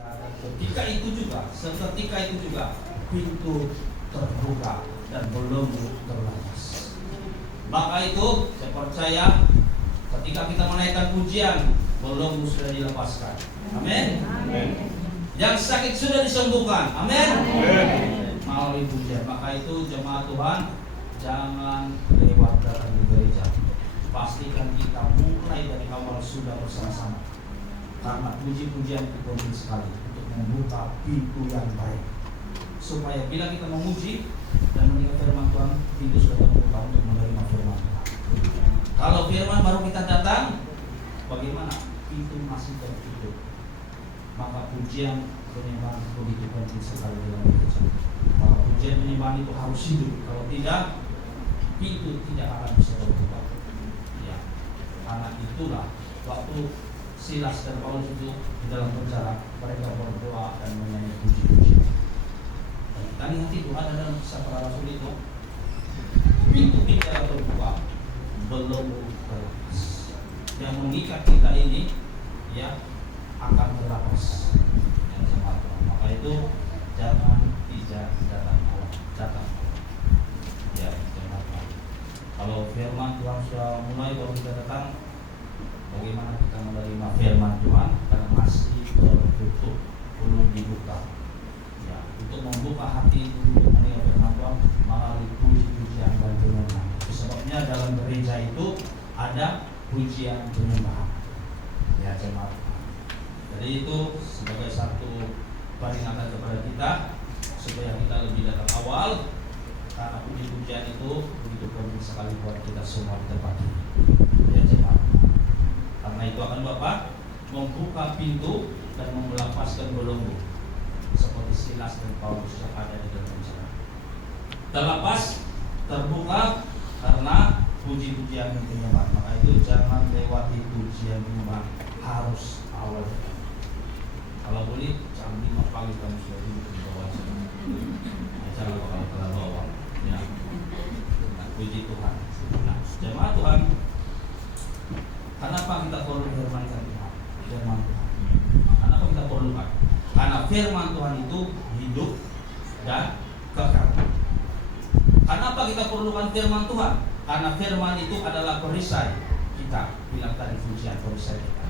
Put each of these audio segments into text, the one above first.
Dan seketika itu juga pintu terbuka dan belenggu terlepas. Maka itu saya percaya ketika kita menaikkan pujian, belenggu sudah dilepaskan. Amin. Yang sakit sudah disembuhkan. Amin. Melalui pujian. Maka itu jemaat Tuhan, jangan lewat datang di gereja. Pastikan kita mulai dari awal sudah bersama-sama. Karena puji-pujian itu penting sekali untuk membuka pintu yang baik. Supaya bila kita memuji dan mendengar firman Tuhan, pintu sudah terbuka untuk menerima firman Tuhan. Kalau firman baru kita datang, bagaimana? Pintu masih tertutup. Maka pujian penyembahan begitu penting sekali dalam gereja. Maka pujian penyembahan itu harus hidup. Kalau tidak, pintu tidak akan bisa terbuka. Ya, karena itulah waktu Silas dan Paulus itu di dalam penjara, mereka berdoa dan menyanyi puji-puji. Dan kita lihat itu ada dalam kisah para rasul itu, pintu bicara terbuka, belenggu terlepas. Yang mengikat kita ini, ya, akan terlepas. Yang jemaat. Maka itu jangan tidak datang awal, datang. Ya, jemaat. Kalau firman Tuhan sudah mulai baru kita datang, bagaimana kita menerima firman Tuhan karena masih tertutup, belum dibuka. Ya, untuk membuka hati untuk menerima firman Tuhan melalui puji-pujian dan penyembahan. Sebabnya dalam gereja itu ada pujian penyembahan. Ya, jemaat. Jadi itu sebagai satu peringatan kepada kita supaya kita lebih datang awal, karena puji-pujian itu begitu penting sekali buat kita semua di tempat ini. Ya, jemaat. Karena itu akan Bapak membuka pintu dan melepaskan belenggu seperti Silas dan Paulus yang ada di dalam penjara. Terlepas, terbuka karena puji-pujian dan penyembahan. Maka itu jangan lewati pujian penyembahan, harus awal. Kalau boleh jam 5 pagi kamu sudah duduk di bawah sana. Jangan kalau bawah. Ya. Puji Tuhan. Nah, jemaat Tuhan, kenapa kita perlu firman Tuhan? Firman Tuhan. Kenapa kita perlukan? Karena firman Tuhan itu hidup dan kekal. Kenapa kita perlukan firman Tuhan? Karena firman itu adalah perisai kita. Bilang tadi pujian perisai kita.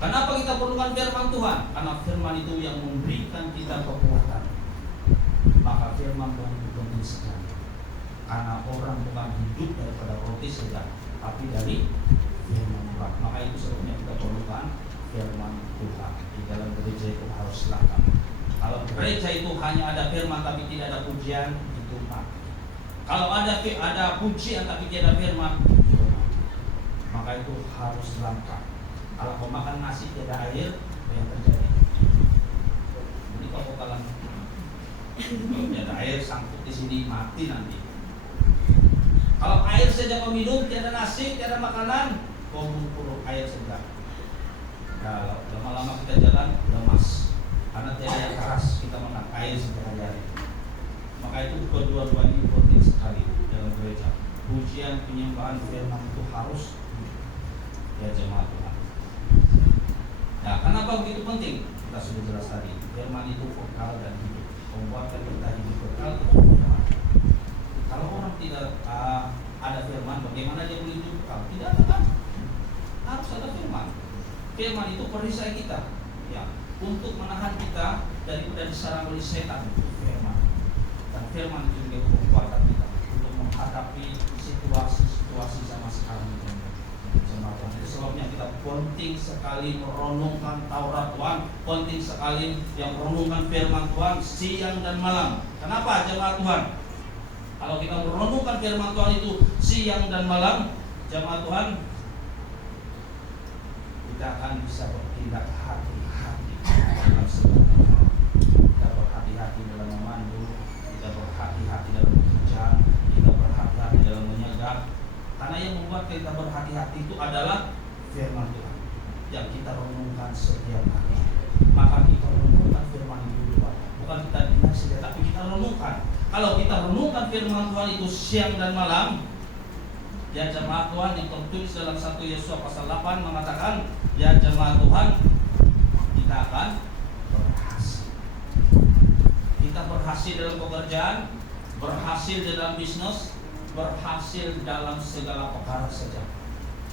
Kenapa kita perlukan firman Tuhan? Karena firman itu yang memberikan kita kekuatan. Maka firman Tuhan itu penting sekali. Karena orang bukan hidup daripada roti saja, tapi dari firman Tuhan. Maka itu sebabnya kita perlukan firman Tuhan. Di dalam gereja itu harus lengkap. Kalau gereja itu hanya ada firman tapi tidak ada pujian, itu mati. Kalau ada pujian tapi tidak ada firman, itu mati. Maka itu harus lengkap. Kalau kau makan nasi tidak ada air, apa yang terjadi? Jadi kau bakalan kalau tidak ada air sangkut di sini mati nanti. Kalau air saja kau minum, tiada nasi, tiada makanan, kau perlu air saja. Nah, lama-lama kita jalan lemas, karena tiada yang keras kita makan air sehari-hari. Maka itu kedua-duanya penting sekali dalam gereja. Pujian, penyembahan, firman itu harus ya jemaat Tuhan. Nah, kenapa begitu penting? Kita sudah jelas tadi. Firman itu kekal dan hidup. Membuatkan kita hidup kekal. Kalau orang tidak ada firman, bagaimana dia boleh hidup kekal? Tidak ada kan? Harus ada firman. Firman itu perisai kita, ya, untuk menahan kita daripada diserang oleh setan. Firman. Dan firman itu juga kekuatan kita untuk menghadapi situasi sama sekarang ini. Sebabnya kita penting sekali merenungkan Taurat Tuhan, penting sekali yang merenungkan firman Tuhan siang dan malam. Kenapa jemaat Tuhan? Kalau kita merenungkan firman Tuhan itu siang dan malam, jemaat Tuhan, kita akan bisa bertindak hati-hati dalam segala hal. Kita berhati-hati dalam memandu, kita berhati-hati dalam bekerja, kita berhati-hati dalam menyegar. Karena yang membuat kita berhati-hati itu adalah firman Tuhan yang kita renungkan setiap hari. Maka kita renungkan firman itu dulu, bukan kita dengar saja, tapi kita renungkan. Kalau kita renungkan firman Tuhan itu siang dan malam, ya jemaat Tuhan, yang tertulis dalam 1 Yesus pasal 8 mengatakan, ya jemaat Tuhan, di kita akan berhasil. Kita berhasil dalam pekerjaan, berhasil dalam bisnis, berhasil dalam segala perkara saja.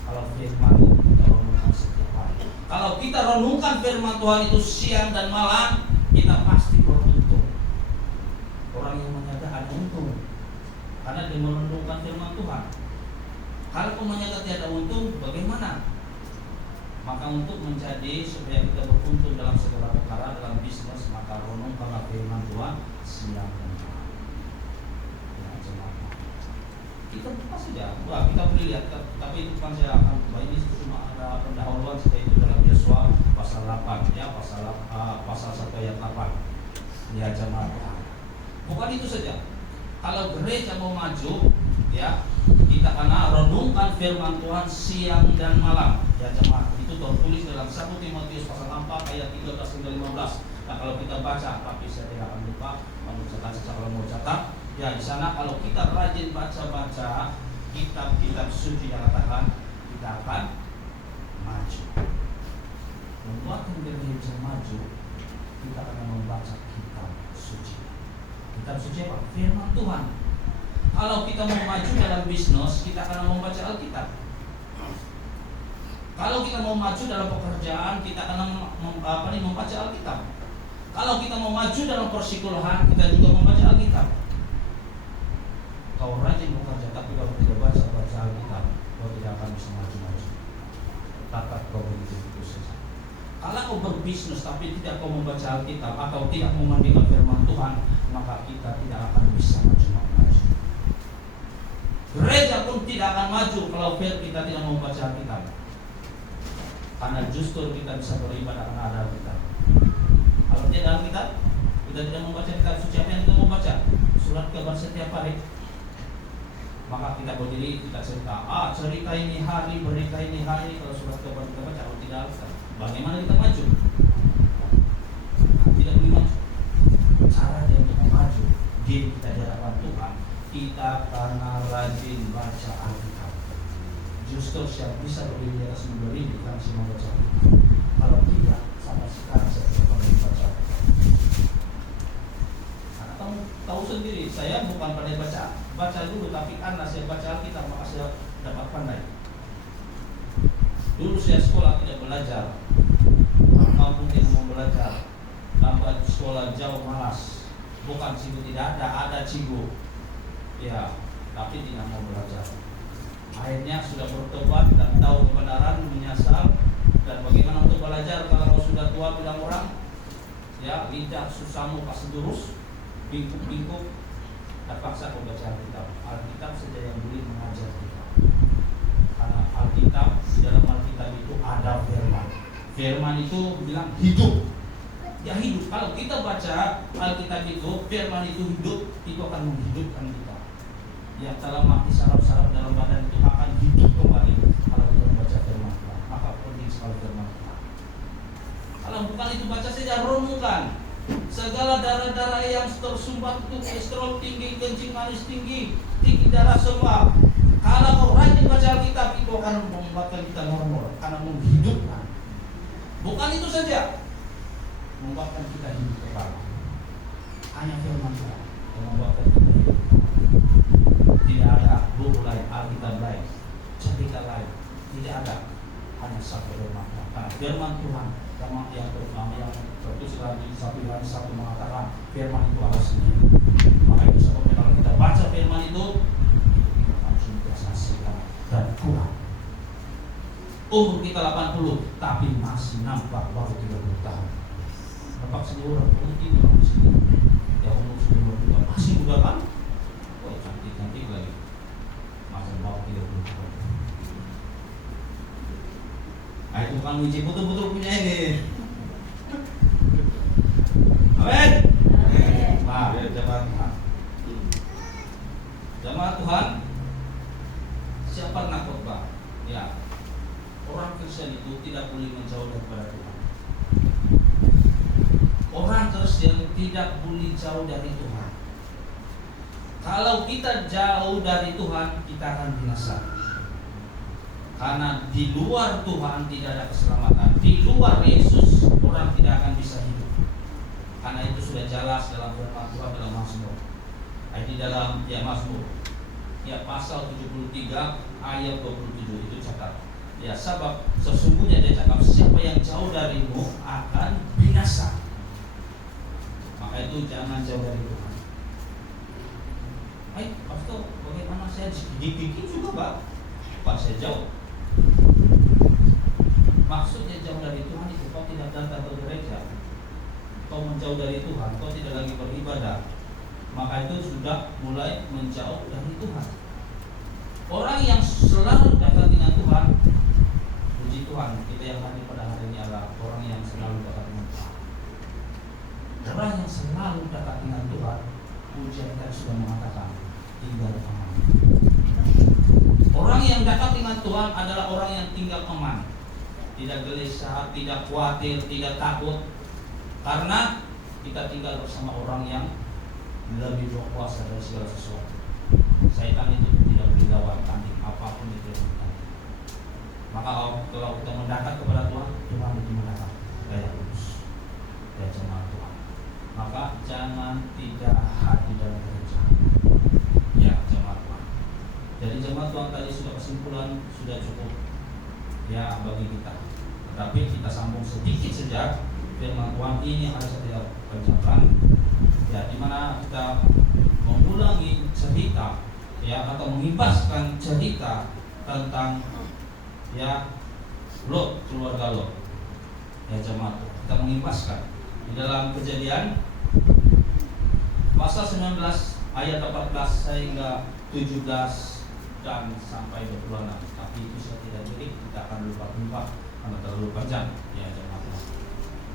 Kalau firman itu kita renungkan setiap hari. Kalau kita renungkan firman Tuhan itu siang dan malam, kita pasti beruntung. Orang yang menyatakan ada untung karena dia merenungkan firman Tuhan. Kalau kau menyatakan tiada untung, bagaimana? Maka untuk menjadi supaya kita beruntung dalam segala perkara dalam bisnis, maka renungkanlah firman Tuhan siang dan malam. Ya, jemaat. Kita buka saja. Wah, kita boleh lihat, tapi itu bukan saya akan buka. Ini cuma ada pendahuluan seperti itu dalam Yosua pasal 8, ya, pasal 1 ayat 8. Ya, jemaat. Bukan itu saja. Kalau gereja mau maju, ya, kita kena renungkan firman Tuhan siang dan malam. Ya, jemaat. Itu tertulis dalam 1 Timotius pasal 4 ayat 13 hingga 15. Nah, kalau kita baca, tapi saya tidak akan lupa, kalau catat secara mau catat. Ya, di sana kalau kita rajin baca-baca kitab-kitab suci yang katakan, kita akan maju. Membuatkan gereja maju, kita akan membaca kitab suci. Kitab suci apa? Firman Tuhan. Kalau kita mau maju dalam bisnis, kita akan membaca Alkitab. Kalau kita mau maju dalam pekerjaan, kita akan membaca Alkitab. Kalau kita mau maju dalam persikolohan, kita juga membaca Alkitab. Kau rajin bekerja, tapi kalau tidak baca Alkitab, kau tidak akan bisa maju-maju. Tetap kau begitu saja. Kalau kau berbisnis tapi tidak kau membaca Alkitab atau tidak memandikan firman Tuhan, maka kita tidak akan bisa maju-maju. Gereja pun tidak akan maju kalau kita tidak membaca Alkitab. Karena justru kita bisa beribadah karena ada Alkitab. Kalau tidak ada Alkitab, kita tidak membaca kitab suci. Apa yang kita membaca? Surat kabar setiap hari. Maka kita berdiri, kita cerita, cerita ini hari, berita ini hari. Kalau surat kabar kita baca, kalau tidak Alkitab, bagaimana kita maju? Tidak boleh maju. Cara dia untuk maju, diri kita di hadapan Tuhan, kita karena rajin baca Alkitab. Justru saya bisa berdiri di atas memberi karena saya membaca Alkitab. Kalau tidak, sampai sekarang saya tidak pernah membaca Alkitab. Karena kamu tahu sendiri, saya bukan pandai baca dulu, tapi karena saya baca Alkitab maka saya dapat pandai. Dulu saya sekolah tidak belajar, kampung tidak mau belajar, tanpa sekolah jauh malas. Bukan cigu tidak ada cigu, ya, tapi tidak mau belajar. Akhirnya sudah bertobat dan tahu kebenaran, menyesal. Dan bagaimana untuk belajar kalau sudah tua bilang orang, ya, lidah susahmu pasti lurus, bingkuk-bingkuk, terpaksa kau baca Alkitab. Alkitab saja yang boleh mengajar kita. Karena Alkitab, di dalam Alkitab itu ada firman. Firman itu bilang hidup. Ya, hidup. Kalau kita baca Alkitab itu, firman itu hidup, itu akan menghidupkan kita. Yang telah mati saraf-saraf dalam badan itu akan hidup kembali kalau kita membaca firman Tuhan. Maka penting sekali firman Tuhan. Kalau bukan itu, baca saja, renungkan. Segala darah-darah yang tersumbat itu, kolesterol tinggi, kencing manis tinggi, tinggi darah semua. Kalau kau rajin baca Alkitab, itu akan membuatkan kita normal, karena menghidupkan. Bukan itu saja, membuatkan kita hidup kembali. Hanya firman Tuhan yang membuatkan kita hidup. Tidak ada buku lain, Alkitab lain, cerita lain, tidak ada. Hanya satu firman Tuhan. Nah, firman Tuhan yang terutama yang tertulis lagi 1 Yohanes 1 mengatakan firman itu Allah sendiri. Maka itu sebabnya kalau kita baca firman itu kita akan senantiasa sehat dan kuat. Umur kita 80, tapi masih nampak baru 30 tahun. Nampak seluruh putih orang di sini. Ya, umur 90 masih muda kan? Cantik lagi, macam bawa 30 tahun. Nah, itu kan uji betul-betul punya ini. Amin. Nah, jemaat Tuhan. Jemaat Tuhan, siapa nak khotbah? Ya, orang Kristen itu tidak boleh menjauh daripada Tuhan. Orang Kristen tidak boleh jauh dari Tuhan. Kalau kita jauh dari Tuhan, kita akan binasa. Karena di luar Tuhan tidak ada keselamatan. Di luar Yesus orang tidak akan bisa hidup. Karena itu sudah jelas dalam firman Tuhan dalam Mazmur. Di dalam Mazmur pasal 73 ayat 27 itu catat. Sebab sesungguhnya dia cakap, siapa yang jauh darimu akan binasa. Maka itu jangan jauh dari Tuhan. Pastor, bagaimana saya dibikin juga Pak saya jauh. Maksudnya jauh dari Tuhan itu kau tidak datang ke gereja, kau menjauh dari Tuhan, kau tidak lagi beribadah, maka itu sudah mulai menjauh dari Tuhan. Orang yang selalu dekat dengan Tuhan, puji Tuhan, kita yang hadir pada hari ini adalah orang yang selalu dekat dengan Tuhan. Orang yang selalu dekat dengan Tuhan, pujian kita sudah mengatakan tinggal aman. Orang yang dekat dengan Tuhan adalah orang yang tinggal aman, tidak gelisah, tidak khawatir, tidak takut, karena kita tinggal bersama orang yang lebih berkuasa dari segala sesuatu. Syaitan itu tidak boleh lawan tanding apapun itu. Maka kalau kita mendekat kepada Tuhan, Tuhan itu mendekat. Kayak Kudus, kayak jemaat Tuhan. Maka jangan tidak hadir dalam gereja. Jemaat Tuhan. Jadi jemaat Tuhan tadi sudah kesimpulan sudah cukup bagi kita. Tetapi kita sambung sedikit saja firman Tuhan ini harus saya bacakan. Di mana kita mengulangi cerita atau mengimbaskan cerita tentang Lot, keluarga Lot. Jemaat kita mengimbaskan di dalam Kejadian pasal 19 ayat 14 sehingga 17 dan sampai 26. Tapi itu saya tidak jadi, kita akan lupa karena terlalu panjang jemaat.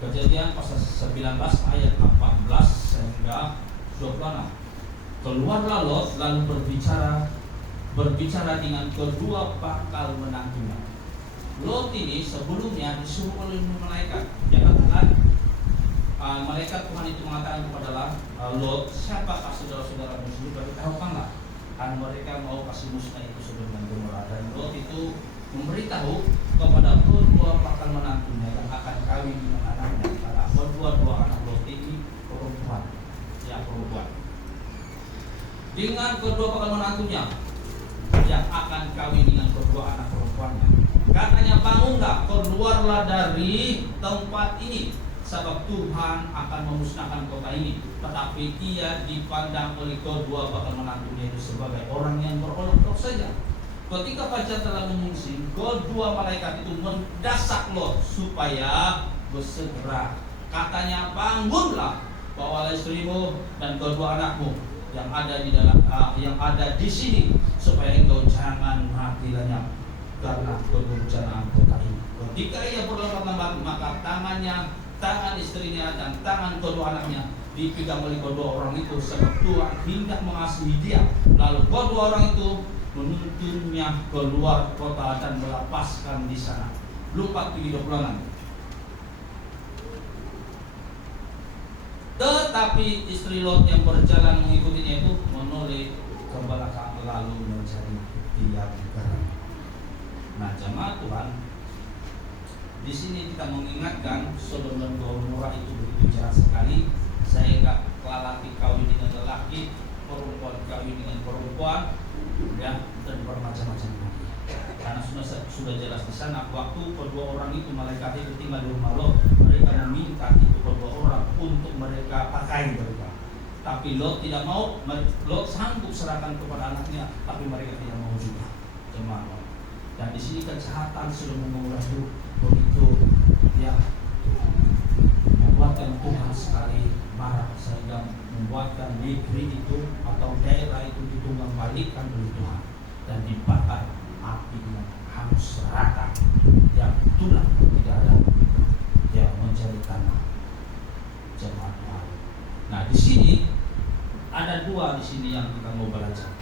Kejadian pasal 19 ayat 14 sehingga 26. Keluarlah Lot lalu berbicara dengan kedua bakal menantunya. Lot ini sebelumnya disuruh oleh malaikat. Dia katakan, malaikat Tuhan itu mengatakan kepada Lot, siapakah saudara-saudara muslim, beritahukanlah. Karena mereka mau kasih musnah itu Sodom dan Gomora. Dan Lot itu memberitahu kepada kedua bakal menantunya yang akan kawin dengan anaknya. Karena kedua anak Lot ini perempuan. Dengan kedua bakal menantunya yang akan kawin dengan kedua anak perempuannya. Katanya, bangunlah, keluarlah dari tempat ini, sebab Tuhan akan memusnahkan kota ini. Tetapi ia dipandang oleh kedua bakal menantunya itu sebagai orang yang berolok-olok saja. Ketika fajar telah memunsing, kedua malaikat itu mendasak Lot supaya bersegera. Katanya, bangunlah, bawalah istrimu dan kedua anakmu yang ada di sini, supaya engkau jangan mati lenyap karena kebencanaan kota ini. Ketika ia berlompat-lompat, maka tangan istrinya dan tangan kedua anaknya dipegang oleh kedua orang itu, sebab Tuhan hendak mengasihi dia. Lalu kedua orang itu menuntunnya keluar kota dan melepaskan di sana. Lupa 26. Tetapi istri Lot yang berjalan mengikutinya itu menoleh ke belakang lalu mencari tiang garam. Nah, jemaat Tuhan, di sini kita mengingatkan Sodom dan Gomora itu begitu jahat sekali, sehingga lelaki kawin dengan lelaki, perempuan kawin dengan perempuan, dan bermacam-macam lagi. Karena sudah jelas di sana, waktu kedua orang itu malaikat itu tinggal di rumah Lot, mereka meminta itu kedua orang untuk mereka pakai mereka. Tapi Lot tidak mau. Lot sanggup serahkan kepada anaknya, tapi mereka tidak mau juga. Jemaat. Dan di sini kejahatan sudah memulai begitu membuatkan Tuhan sekali marah, sehingga membuatkan negeri itu atau daerah itu ditunggang balikkan oleh Tuhan dan dibakar api dengan hangus rata, yang tulang tidak ada, menjadi tanah. Jemaat. Nah, di sini ada dua di sini yang kita mau belajar.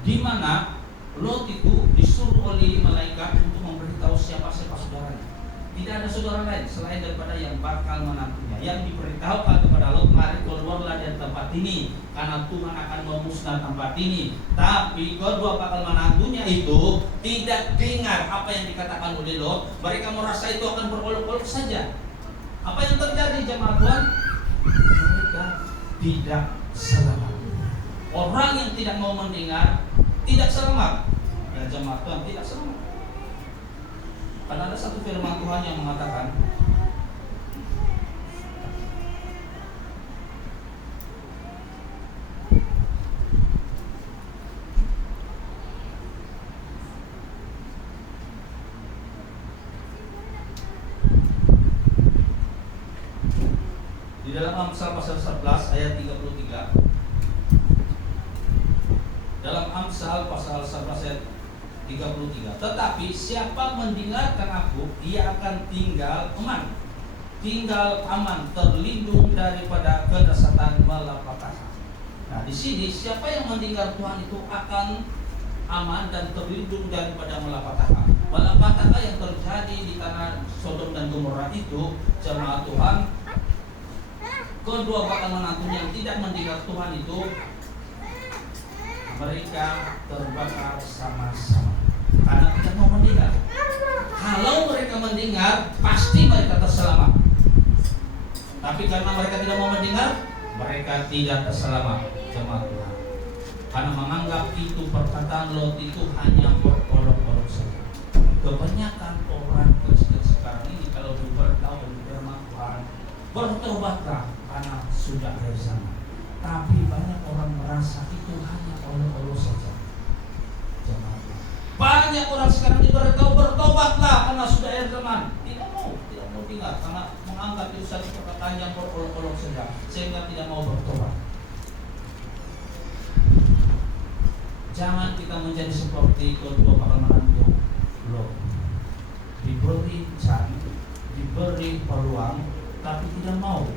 Di mana Lot itu disuruh oleh malaikat untuk memberitahu siapa saudaranya. Tidak ada saudara lain selain daripada yang bakal menantunya. Yang diberitahukan kepada Lot, mari keluarlah dari tempat ini, karena Tuhan akan memusnahkan tempat ini. Tapi kedua bakal menantunya itu tidak dengar apa yang dikatakan oleh Lot. Mereka merasa itu akan berolok-olok saja. Apa yang terjadi jemaat Tuhan? Mereka tidak selamat. Orang yang tidak mau mendengar tidak selamat. Ya jemaat Tuhan tidak selamat. Karena ada satu firman Tuhan yang mengatakan, di dalam Amsal pasal 11 ayat 33. Dalam Amsal pasal 11 ayat 33. Tetapi siapa mendengarkan aku, dia akan tinggal aman. Tinggal aman, terlindung daripada kedesatan malapetaka. Nah, di sini siapa yang mendengar Tuhan itu akan aman dan terlindung daripada malapetaka. Malapetaka yang terjadi di tanah Sodom dan Gomora itu, jemaat Tuhan, kedua bakal menantu yang tidak mendengar Tuhan itu, mereka terbakar sama-sama karena tidak mau mendengar. Kalau mereka mendengar, pasti mereka terselamat. Tapi karena mereka tidak mau mendengar, mereka tidak terselamat, jemaat Tuhan. Karena menganggap itu perkataan Lot itu hanya berolok-olok saja. Kebanyakan orang Kristen sekarang ini kalau diberitahu oleh firman Tuhan, bertobatlah karena sudah dari sana. Tapi banyak orang merasa itu hanya olok-olok saja. Jangan. Banyak orang sekarang diberitahu bertobatlah karena sudah air zaman. Tidak mau dengar karena menganggap itu satu perkataan yang berolok-olok saja, sehingga tidak mau bertobat. Jangan kita menjadi seperti kedua para menantu Lot. Diberi janji, diberi peluang, tapi tidak mau.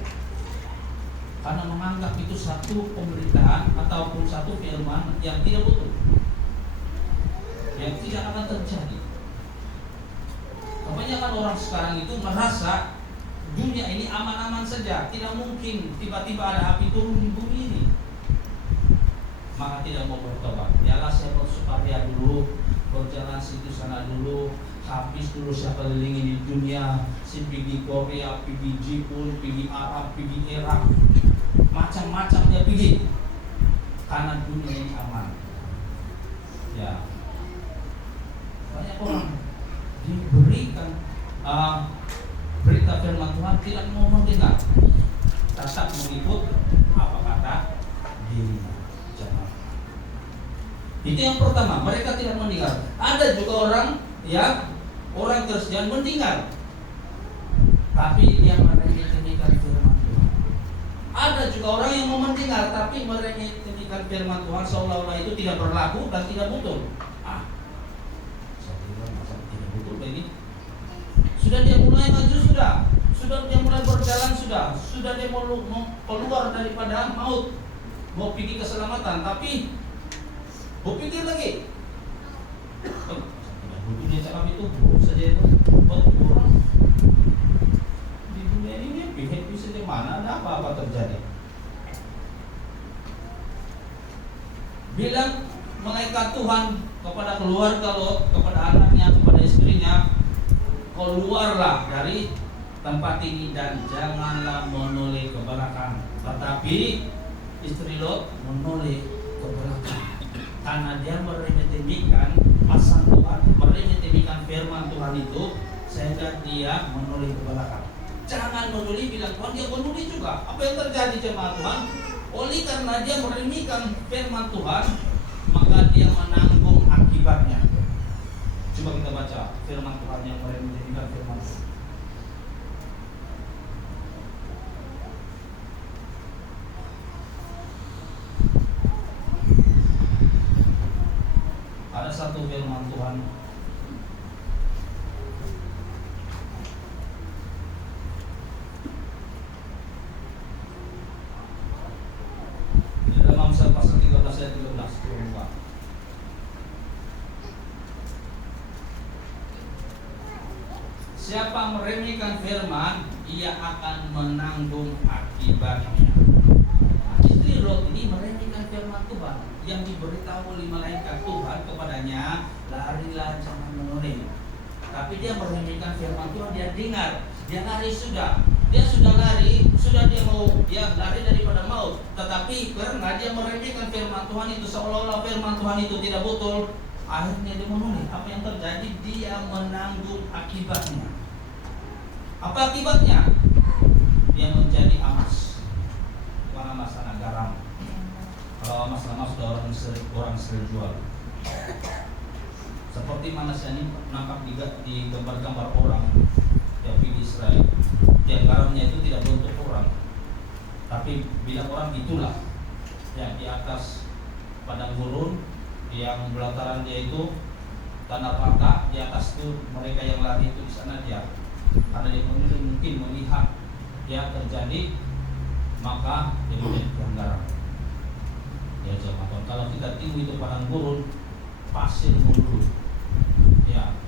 Karena menganggap itu satu pemberitaan ataupun satu firman yang tidak betul, yang tidak akan terjadi. Kebanyakan orang sekarang itu merasa dunia ini aman-aman saja, tidak mungkin tiba-tiba ada api turun di bumi ini, maka tidak mau bertobat. Yalah, saya bersukaria dulu, berjalan situ sana dulu, habis dulu saya kelilingi di dunia, si pergi Korea, pergi Jepun, pergi Arab, pergi Irak, macam-macam dia pergi, karena dunia ini aman. Ya, banyak orang diberikan berita firman Tuhan tidak mau mendengar, tetap mengikut apa kata dirinya. Jangan. Itu yang pertama, mereka tidak mendengar. Ada juga orang orang Kristen mendengar, tapi dia meremehkan firman Tuhan. Ada juga orang yang mau mendengar, tapi meremehkan firman Tuhan seolah-olah itu tidak berlaku dan tidak betul. Saya bilang masa tidak betul ini. Sudah dia mulai maju, sudah dia mulai berjalan, sudah dia mau keluar daripada maut, mau pergi keselamatan, tapi mau pikir lagi. Butuh dia cakap itu buruk saja itu, orang di dunia ini happy saja, mana ada apa-apa terjadi. Bilang malaikat Tuhan kepada keluarga Lot, kepada anaknya, kepada istrinya, keluarlah dari tempat ini dan janganlah menoleh ke belakang. Tetapi istri Lot menoleh ke belakang karena dia meremeh-temehkan pasang Tuhan, meremeh-temehkan firman Tuhan itu, sehingga dia menoleh ke belakang. Jangan menoleh, bilang Tuhan, dia menoleh juga. Apa yang terjadi jemaat Tuhan? Oleh karena dia meremehkan firman Tuhan, maka dia menanggung akibatnya. Coba kita baca firman Tuhan yang meremehkan firman Tuhan. Ada satu firman Tuhan di dalam Amsal pasal 13 ayat 13. Siapa meremehkan firman, ia akan menanggung akibatnya. Nah, istri Lot ini meremehkan firman Tuhan yang diberitahu oleh malaikat Tuhan kepadanya, larilah, jangan menoleh. Tapi dia meremehkan firman Tuhan, dia dengar, dia lari sudah, dia sudah lari, sudah dia lari daripada maut, tetapi karena dia meremehkan firman Tuhan itu, seolah-olah firman Tuhan itu tidak betul, akhirnya dia menulis. Apa yang terjadi? Dia menanggung akibatnya. Apa akibatnya? Dia menjadi Amas. Bukan Amas anak garam. Kalau Amas sudah orang sering jual. Seperti mana saya ini nampak di gambar-gambar orang yang di Israel. Yang garamnya itu tidak bentuk orang, tapi bila orang itulah yang di atas padang gurun, yang belataran dia itu tanah rata, di atas itu mereka yang lari itu di sana dia, karena dia mungkin melihat ya terjadi, maka dia menjadi garam. Ya jemaah, kalau kita tinggi itu padang gurun, pasir mulu, ya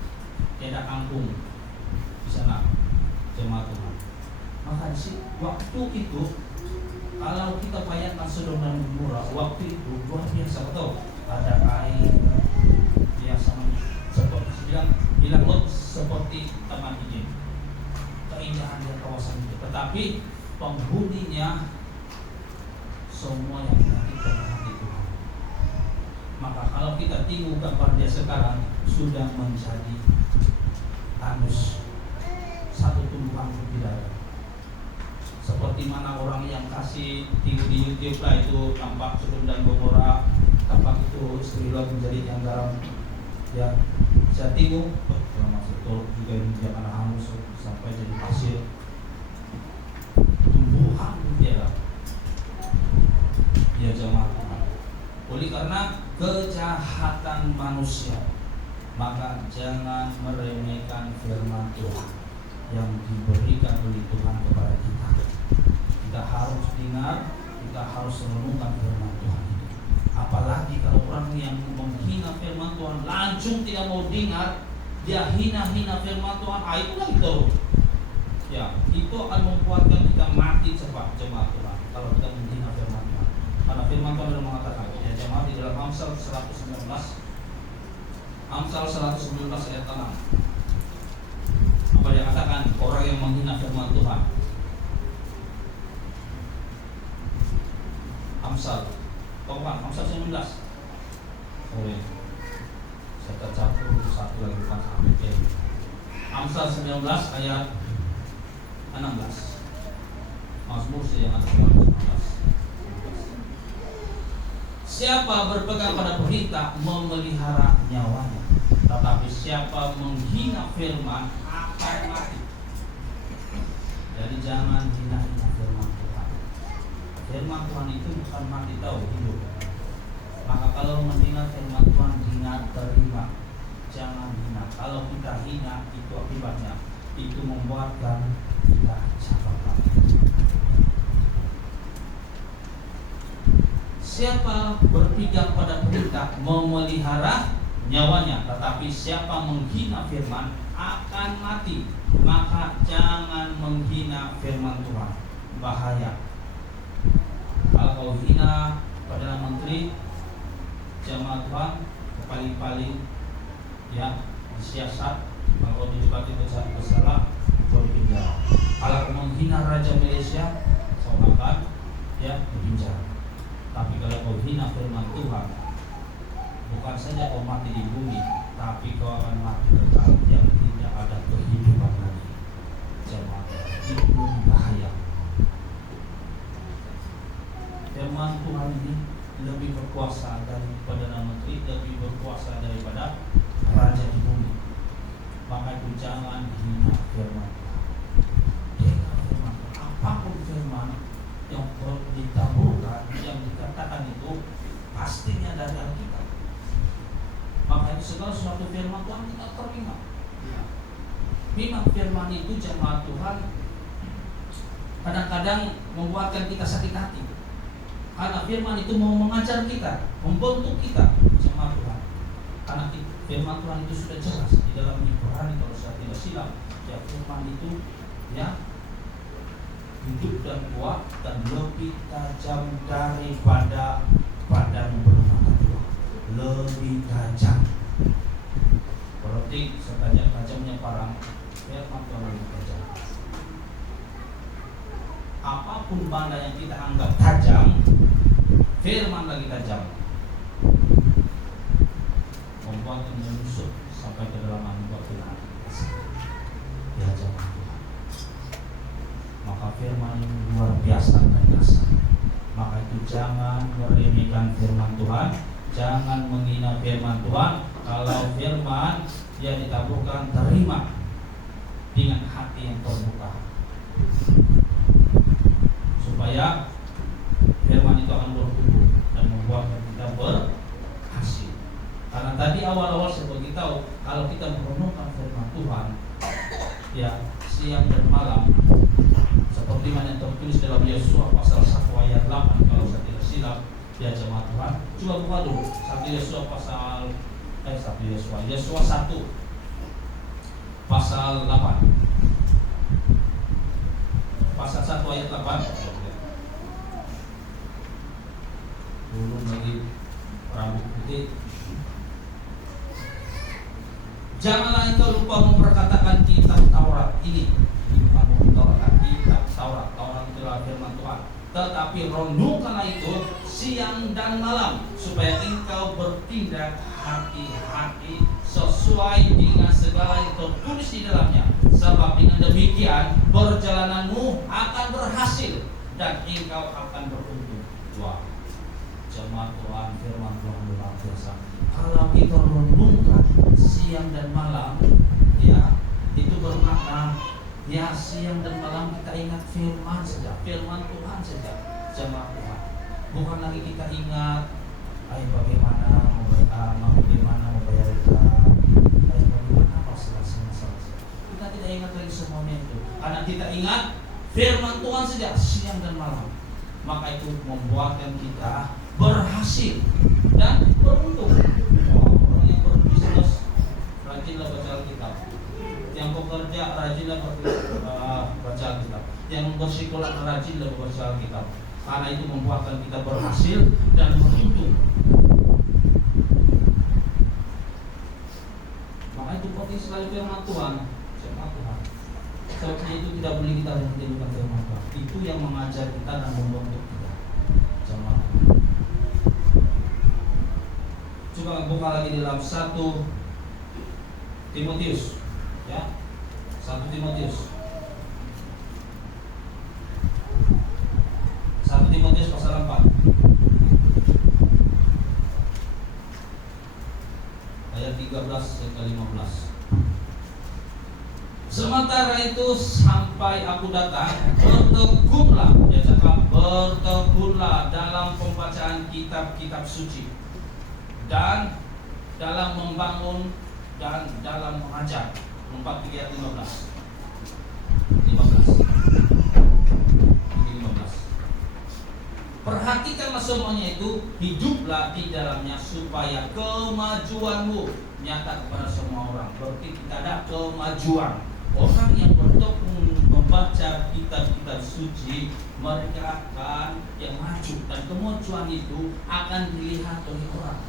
tidak kangkung di sana, jemaah Tuhan. Maka di waktu itu, kalau kita bayangkan Sodom dan Gomora, waktu itu luar biasa, betul. Ada air, ya sama seperti bilang Lot seperti taman Eden, keindahan di kawasan itu. Tetapi penghuninya semua yang menyakitkan hati Tuhan. Maka kalau kita tengok gambar dia sekarang, sudah menjadi anus, satu tumbuhan tidak. Seperti mana orang yang kasih tinggi di YouTube lah, itu tampak Sodom dan Gomora, tampak itu istri Lot menjadi yang garam. Ya, saya tengok, orang masuk tol juga dia akan hangus sampai jadi pasir. Tumbuhan dia lah. Ya jemaah Tuhan. Oleh karena kejahatan manusia, maka jangan meremehkan firman Tuhan yang diberikan oleh Tuhan kepada kita. Kita harus dengar, kita harus renungkan firman Tuhan itu. Apalagi kalau orang yang menghina firman Tuhan langsung tidak mau dengar, dia hina-hina firman Tuhan, itu lagi terus. Ya, itu akan membuatkan kita mati cepat, jemaah Tuhan, kalau kita menghina firman Tuhan. Karena firman Tuhan sudah mengatakan, ya jemaah, di dalam Amsal 119 ayat 6. Apa yang katakan orang yang menghina firman Tuhan? Amsal 19. Oh ya, saya tercampur satu lagi bukan sampai. Amsal 19 ayat 16. Mazmur yang ada 19. Siapa berpegang pada perintah memelihara nyawanya, tetapi siapa menghina firman akan mati. Jadi jangan hina-hina firman Tuhan. Firman Tuhan itu bukan mati, tahu, hidup. Maka kalau mendengar firman Tuhan, dengar, terima, jangan hina. Kalau kita hina, itu akibatnya itu membuatkan kita capek. Siapa berpegang pada perintah memelihara nyawanya, tetapi siapa menghina firman akan mati. Maka jangan menghina firman Tuhan, bahaya. Kalau kau hina Perdana Menteri, jemaah Tuhan, paling-paling ya siasat, kalau didapati bersalah, kau dipenjara. Kalau menghina Raja Malaysia, kau akan ya dipenjara. Tapi kalau kau hina firman Tuhan, bukan saja kau mati di bumi, tapi kau akan mati kekal yang tidak ada kehidupan lagi. Jemaah, itu bahaya. Firman Tuhan ini lebih berkuasa dari Perdana Menteri, lebih berkuasa daripada Raja di bumi. Maka itu jangan hina firman Tuhan. Dengar firman Tuhan. Apapun firman yang ditaburkan, yang dikatakan itu pastinya dari Alkitab. Maka itu segala sesuatu firman Tuhan kita terima. Memang firman itu jemaah Tuhan kadang-kadang membuatkan kita sakit hati. Karena firman itu mau mengajar kita, membentuk kita, jemaah Tuhan. Karena firman Tuhan itu sudah jelas di dalam Ibrani, kalau saya tidak silap, ya firman itu ya hidup dan kuat dan lebih tajam daripada padang bermata dua. Lebih tajam. Berarti setajam-tajamnya parang, firman Tuhan lebih tajam. apapun benda yang kita anggap tajam, firman lagi tajam, membuat menusuk sampai ke dalam anggota kita. Ya jemaat Tuhan. Maka firman ini luar biasa dan dasar. Maka itu jangan meremehkan firman Tuhan, jangan menghina firman Tuhan. Kalau firman yang ditaburkan, terima dengan hati yang terbuka, supaya firman itu akan bertumbuh dan membuat kita berhasil. Karena tadi awal-awal saya beritahu, kalau kita merenungkan firman Tuhan, ya siang dan malam, seperti mana yang tertulis dalam Yesua pasal 1 ayat 8 kalau saya tidak silap, ya jemaat Tuhan. Coba buka dulu 1 Yesua pasal 1 Yesua 1 pasal 8. Pasal 1 ayat 8. Belum lagi rambut putih. Janganlah engkau lupa memperkatakan kitab Taurat ini. Bukan memperkatakan kitab Taurat. Taurat itulah firman Tuhan. Tetapi renungkanlah itu siang dan malam, supaya engkau bertindak hati-hati sesuai dengan segala yang tertulis di dalamnya. Sebab dengan demikian perjalananmu akan berhasil dan engkau akan beruntung. Wah, jemaat Tuhan, firman Tuhan luar biasa. Kalau kita renungkan siang dan malam, ya itu bermakna ya siang dan malam kita ingat firman saja, firman Tuhan saja, jemaat Tuhan. Bukan lagi kita ingat bagaimana membayar utang, bagaimana masalah. Kita tidak ingat lagi semuanya itu, karena kita ingat firman Tuhan saja siang dan malam. Maka itu membuatkan kita berhasil dan beruntung. Orang yang berbisnis rajinlah baca Alkitab, yang bekerja rajinlah baca Alkitab, yang bersekolah rajinlah baca Alkitab. Karena itu membuatkan kita berhasil dan beruntung. Maka itu penting sekali firman Tuhan. Sebabnya itu tidak boleh kita hentikan firman Tuhan. Itu yang mengajar kita dan membentuk kita. Jemaat. Coba buka lagi dalam 1 Timotius, ya, 1 Timotius pasal 4 ayat 13 sampai 15. Sementara itu sampai aku datang, bertekunlah, dia cakap bertekunlah dalam pembacaan kitab-kitab suci dan dalam membangun dan dalam mengajar. 4 ayat 15. Perhatikanlah semuanya itu, hiduplah di dalamnya supaya kemajuanmu nyata kepada semua orang. Berarti kita ada kemajuan. Orang yang bertekun membaca kitab-kitab suci, mereka akan yang maju, dan kemajuan itu akan dilihat oleh orang.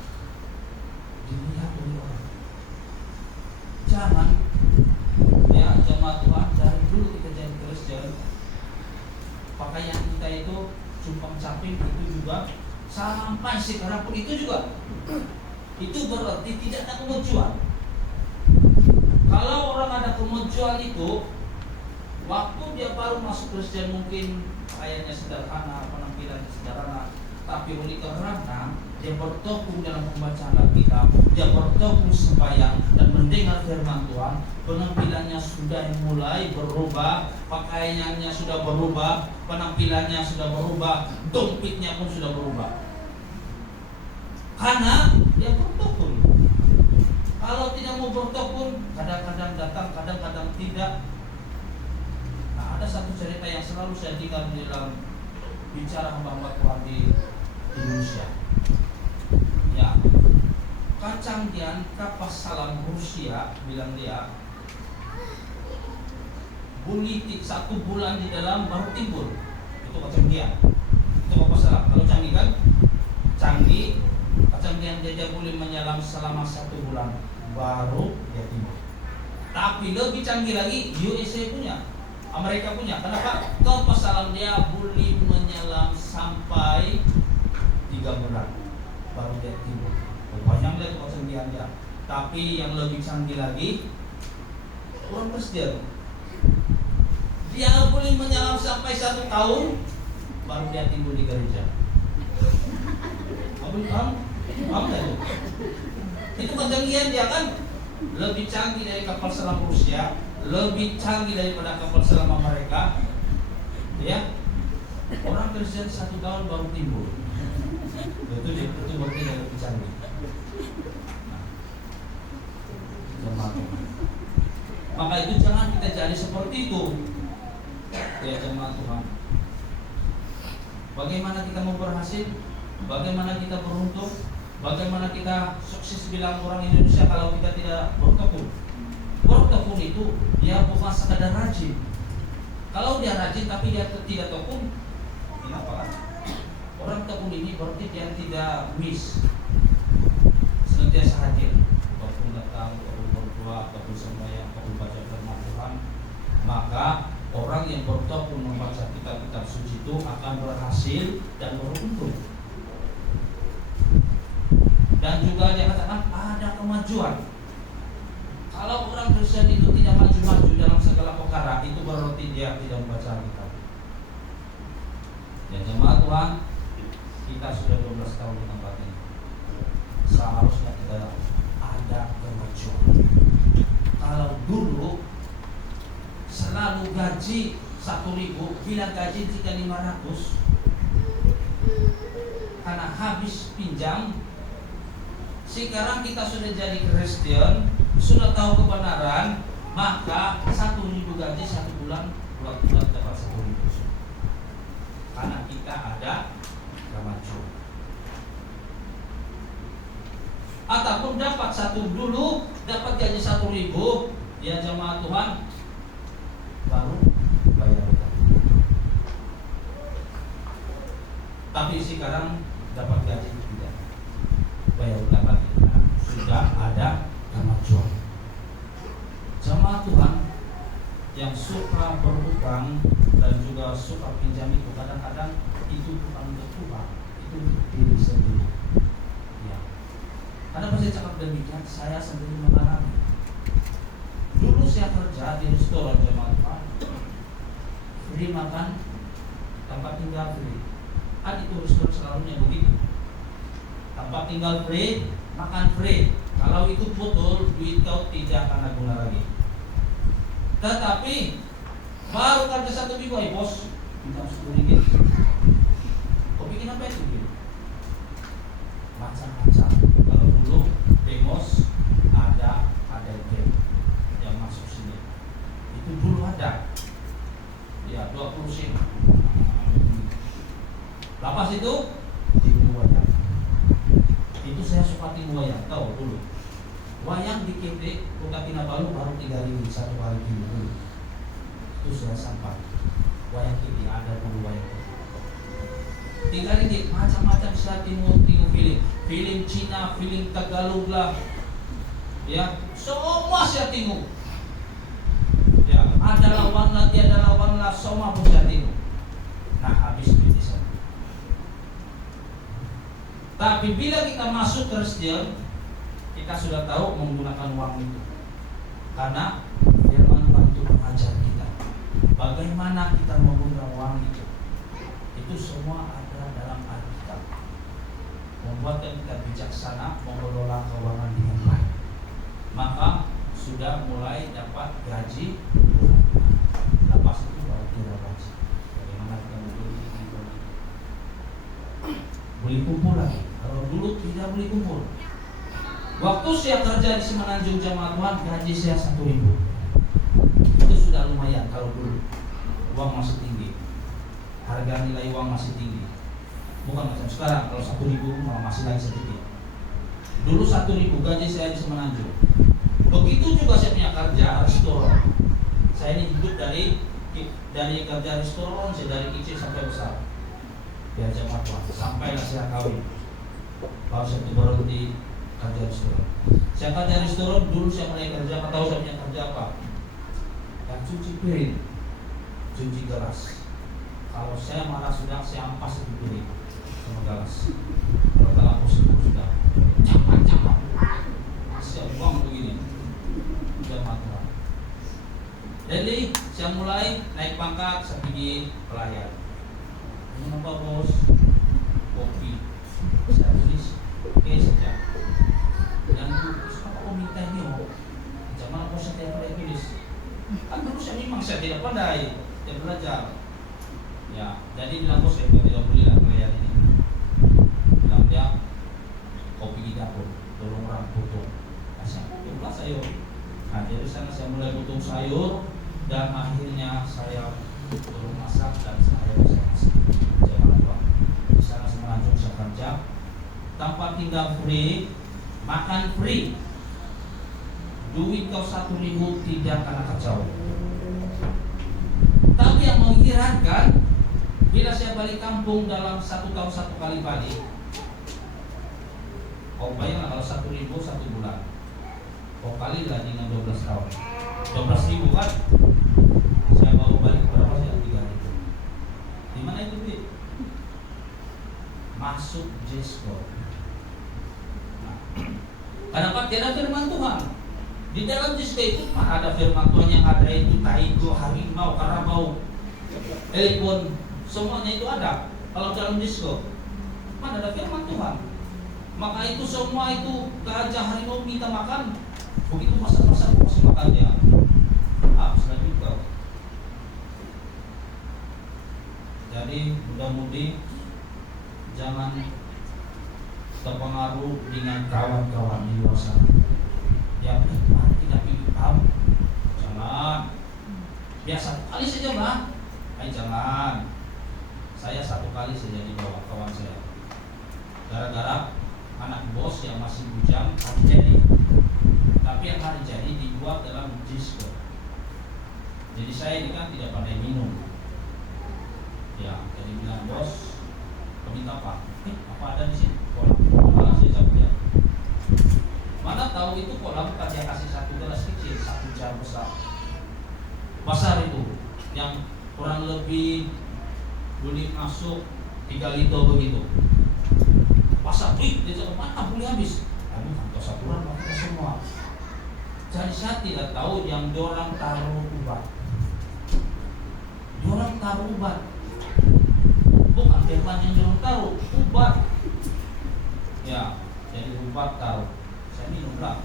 Jangan ya jemaat Tuhan, dari dulu kita jadi Kristen, pakaian kita itu cumpang caping itu juga, sampai sekarang pun itu juga. Itu berarti tidak ada kemajuan. Kalau orang ada kemajuan itu, waktu dia baru masuk Kristen mungkin pakaiannya sederhana, penampilannya sederhana, tapi oleh karena dia bertekun dalam pembacaan Alkitab, dia bertekun sembahyang dan mendengar firman Tuhan, penampilannya sudah mulai berubah, pakaiannya sudah berubah, penampilannya sudah berubah, dompetnya pun sudah berubah. Karena dia bertekun. Kalau tidak mau bertekun, kadang-kadang datang, kadang-kadang tidak. Nah, ada satu cerita yang selalu saya dengar di dalam bicara hamba-hamba Tuhan di Indonesia. Ya, kacanggian kapas salam Rusia, bilang dia, politik 1 bulan di dalam baru timbul. Itu kacanggian. Itu kapas salam. Kalau canggih kan? Canggih, kacanggian dia boleh menyelam selama 1 bulan baru dia timbul. Tapi lebih canggih lagi USA punya, Amerika punya. Kenapa? Kapas salam dia boleh Tapi yang lebih canggih lagi, orang Kristen. Dia boleh menyelam sampai 1 tahun, baru dia timbul di gereja. Paham tak itu? Itu kecanggihan dia kan lebih canggih dari kapal selam Rusia, lebih canggih daripada kapal selam mereka. Ya, orang Kristen 1 tahun baru timbul. Itu berarti dia lebih canggih. Maka itu jangan kita jadi seperti itu. Ya jemaat Tuhan. Bagaimana kita mau berhasil? Bagaimana kita beruntung? Bagaimana kita sukses bilang orang Indonesia kalau kita tidak bertekun? Bertekun itu dia bukan sekadar rajin. Kalau dia rajin tapi dia tidak tekun, kenapa? Orang tekun ini berarti dia tidak miss, senantiasa hadir. Ataupun datang, ataupun berdoa, ataupun sembahyang, ataupun baca firman Tuhan. Maka orang yang bertekun membaca kitab-kitab suci itu akan berhasil dan beruntung. Dan juga dia katakan ada kemajuan. Kalau orang Kristen itu tidak maju-maju dalam segala perkara, itu berarti dia tidak membaca kitab. Ya jemaat Tuhan, kita sudah 12 tahun di tempat ini. Seharusnya kita ada kemajuan. Kalau dulu selalu gaji 1.000, bilang gaji 3.500, karena habis pinjam. Sekarang kita sudah jadi Kristen, sudah tahu kebenaran, maka 1.000 gaji 1 bulan, 2 bulan dapat 1.000. Karena kita ada kemajuan. Ataupun dapat dulu dapat gaji 1.000, ya jemaat Tuhan, baru bayar utang. Tapi sekarang dapat gaji tidak bayar utang lagi. Sudah ada kemajuan. Jemaat Tuhan yang suka berutang dan juga suka pinjam itu kadang-kadang itu bukan untuk Tuhan, itu untuk diri sendiri. Ya. Karena saya cakap demikian, saya sendiri mengalami. Dulu saya kerja di restoran jemaat Tuhan, free makan, tempat tinggal free. Itu restoran selalunya begitu. Tempat tinggal free, makan free. Kalau itu betul, duit kau tidak akan guna lagi. Tetapi baru kerja 1 minggu, bos, minta 10 ringgit. Kau bikin apa itu? Macam-macam. Kalau dulu demos ada game yang masuk sini. Itu dulu ada. Ya 20 sen. Lepas itu timu wayang. Itu saya suka timu wayang, tahu dulu. Wayang di KT Kota Kinabalu baru 3.000 1 hari dulu. Itu saya sampai. Wayang KT ada dulu wayang. 3 macam-macam saya timu film Cina, film Tagalog lah. Ya, semua saya tengok. Ya, ada lawan lah, tiada lawan lah, semua pun saya tengok. Nah, habis duit sana. Tapi bila kita masuk Kristen, kita sudah tahu menggunakan uang itu. Karena firman Tuhan itu mengajar kita bagaimana kita menggunakan uang itu. Itu semua ada dalam Alkitab. Membuatkan kita bijaksana mengelola keuangan dengan baik. Maka sudah mulai dapat gaji. Lepas itu baru tidak gaji. Bagaimana kita boleh kumpul lagi. Kalau dulu tidak boleh kumpul. Waktu saya kerja di Semenanjung jemaat Tuhan, gaji saya 1.000. Itu sudah lumayan kalau dulu. Uang masih tinggi. Harga nilai uang masih tinggi. Bukan macam sekarang, kalau 1.000 masih lagi sedikit. Dulu 1.000 gaji saya di Semenanjung. Begitu juga saya punya kerja restoran. Saya ini hidup dari kerja restoran, saya dari kecil sampai besar. Biar jemaat Tuhan, sampailah saya kawin. Kalau saya baru di kerja restoran. Saya kerja restoran, dulu saya mulai kerja, tahu saya punya kerja apa? Yang cuci piring, cuci gelas. Kalau saya marah sudah, saya ampas itu piring sama gelas. Kalau lampu sudah capak-capak. Siap uang begini. Jamaah Tuhan. Jadi saya mulai naik pangkat, saya pergi pelayan. Kenapa bos? Kopi. Saya tulis, oke saja. Dan terus apa kau minta ini? Jangan bos saya tidak pandai tulis. Kan dulu saya memang saya tidak pandai, tidak belajar. Ya, jadi bilang bos saya tidak boleh lah pelayan ini. Bilang dia, kopi di dapur, tolong orang potong. Nah, sayur. Nah, dari sana saya mulai potong sayur dan akhirnya saya tolong masak dan saya bisa masak. Jangan lupa. Di sana semenanjung saya kerja, tanpa tinggal free, makan free. Duit kau 1.000 tidak akan kacau. Tapi yang mengherankan, bila saya balik kampung dalam 1 tahun 1 kali balik, kau bayangkan kalau 1.000 1 bulan, kau kali lah dengan 12 tahun, 12.000 kan? Saya bawa balik berapa sih? 3.000. Di mana itu duit? Masuk Jesco. Nah, kenapa tidak ada firman Tuhan? Di dalam Jesco itu mah ada firman Tuhan, yang ada itu taiko, harimau, karabau, telepon, semuanya itu ada. Kalau dalam Jesco, mana ada firman Tuhan? Maka itu semua itu gajah, harimau minta makan, begitu masak-masak masih makan dia. Sudah juga. Jadi mudah-mudi jangan terpengaruh dengan kawan-kawan di luar sana. Ya, tidak pikir tahu. Jangan. Biasa kali saja mah. Jangan. Saya 1 kali saja dibawa kawan saya. Gara-gara anak bos yang masih bujang hari jadi. Tapi yang hari jadi dibuat dalam Jesco. Jadi saya ini kan tidak pandai minum. Ya, jadi bilang bos, kau minta apa? Apa ada di sini? Kolam. Saya jawab ya. Mana tahu itu kolam bukan dia kasih 1 gelas kecil, 1 jar besar itu, yang kurang lebih boleh masuk 3 liter begitu. Pasar, dia cakap mana boleh habis? Aduh, kantor saturan kita semua. Jadi saya tidak tahu yang diorang taruh ubat. Diorang taruh ubat. Bukan firman yang diorang taruh, ubat. Ya, jadi ubat taruh. Saya minum lah.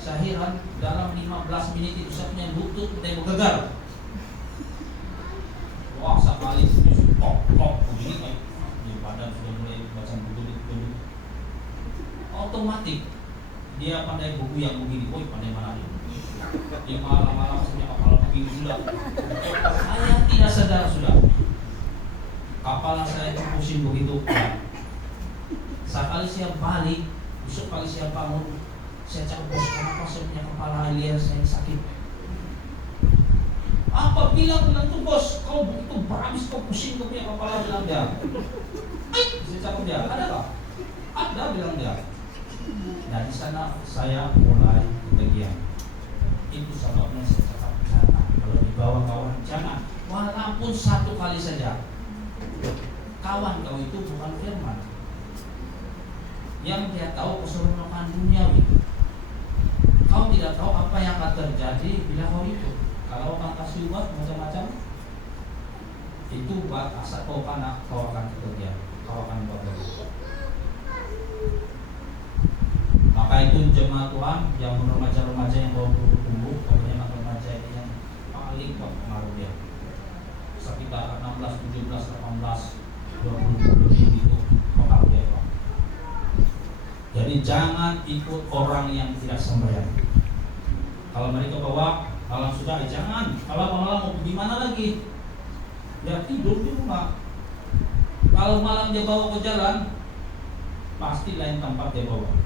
Saya heran dalam 15 menit itu saya punya lutut udah bergegar. Wah, sekali pok begini, badan sudah mulai baca buku. Otomatis dia pandai buku yang begini, pandai mana dia malam-malam punya kepala begini sudah. Saya tidak sadar sudah. Kepala saya itu pusing begitu. Sekali saya balik, besok pagi saya bangun, saya cakap bos, kenapa saya punya kepala liar, saya sakit. Apa bilang tuh bos, kau begitu berhabis, kau pusing, kau punya kepala, bilang dia. Saya cakap dia, ada tak? Ada, bilang dia. Nah di sana saya mulai ketagihan. Itu sebabnya saya cakap jangan. Kalau dibawa kawan jangan, walaupun 1 kali saja. Kawan kau itu bukan firman. Yang dia tahu keseluruhan duniawi. Kau tidak tahu apa yang akan terjadi bila kau itu. Kalau orang kasih ubat macam-macam, itu buat asal kau panak, kau akan ketagihan, kau akan buat lagi. Maka itu jemaat Tuhan yang remaja-remaja yang baru tumbuh, kemudian remaja ini yang paling berpengaruh dia. Sekitar 16, 17, 18, 20 itu pengaruh dia. Jadi jangan ikut orang yang tidak sembahyang. Kalau mereka bawa malam sudah, jangan. Kalau malam mau gimana lagi? Dia tidur di rumah. Kalau malam dia bawa ke jalan, pasti lain tempat dia bawa.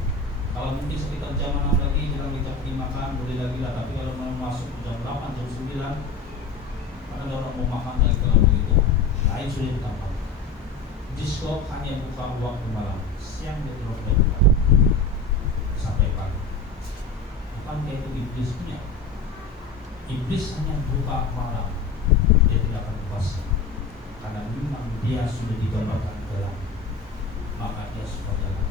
Kalau mungkin sekitar jam 6 lagi bilang kita pergi makan, boleh lagi lah. Tapi kalau mau masuk jam 8, jam 9, ada orang mau makan lagi kalau begitu, lain sudah di tempat. Jesco hanya buka waktu malam, siang dia terus buka sampai pagi. Bukan kayak itu iblis punya. Iblis hanya buka malam, dia tidak akan buka siang. Karena memang dia sudah digambarkan gelap, maka dia suka jalan.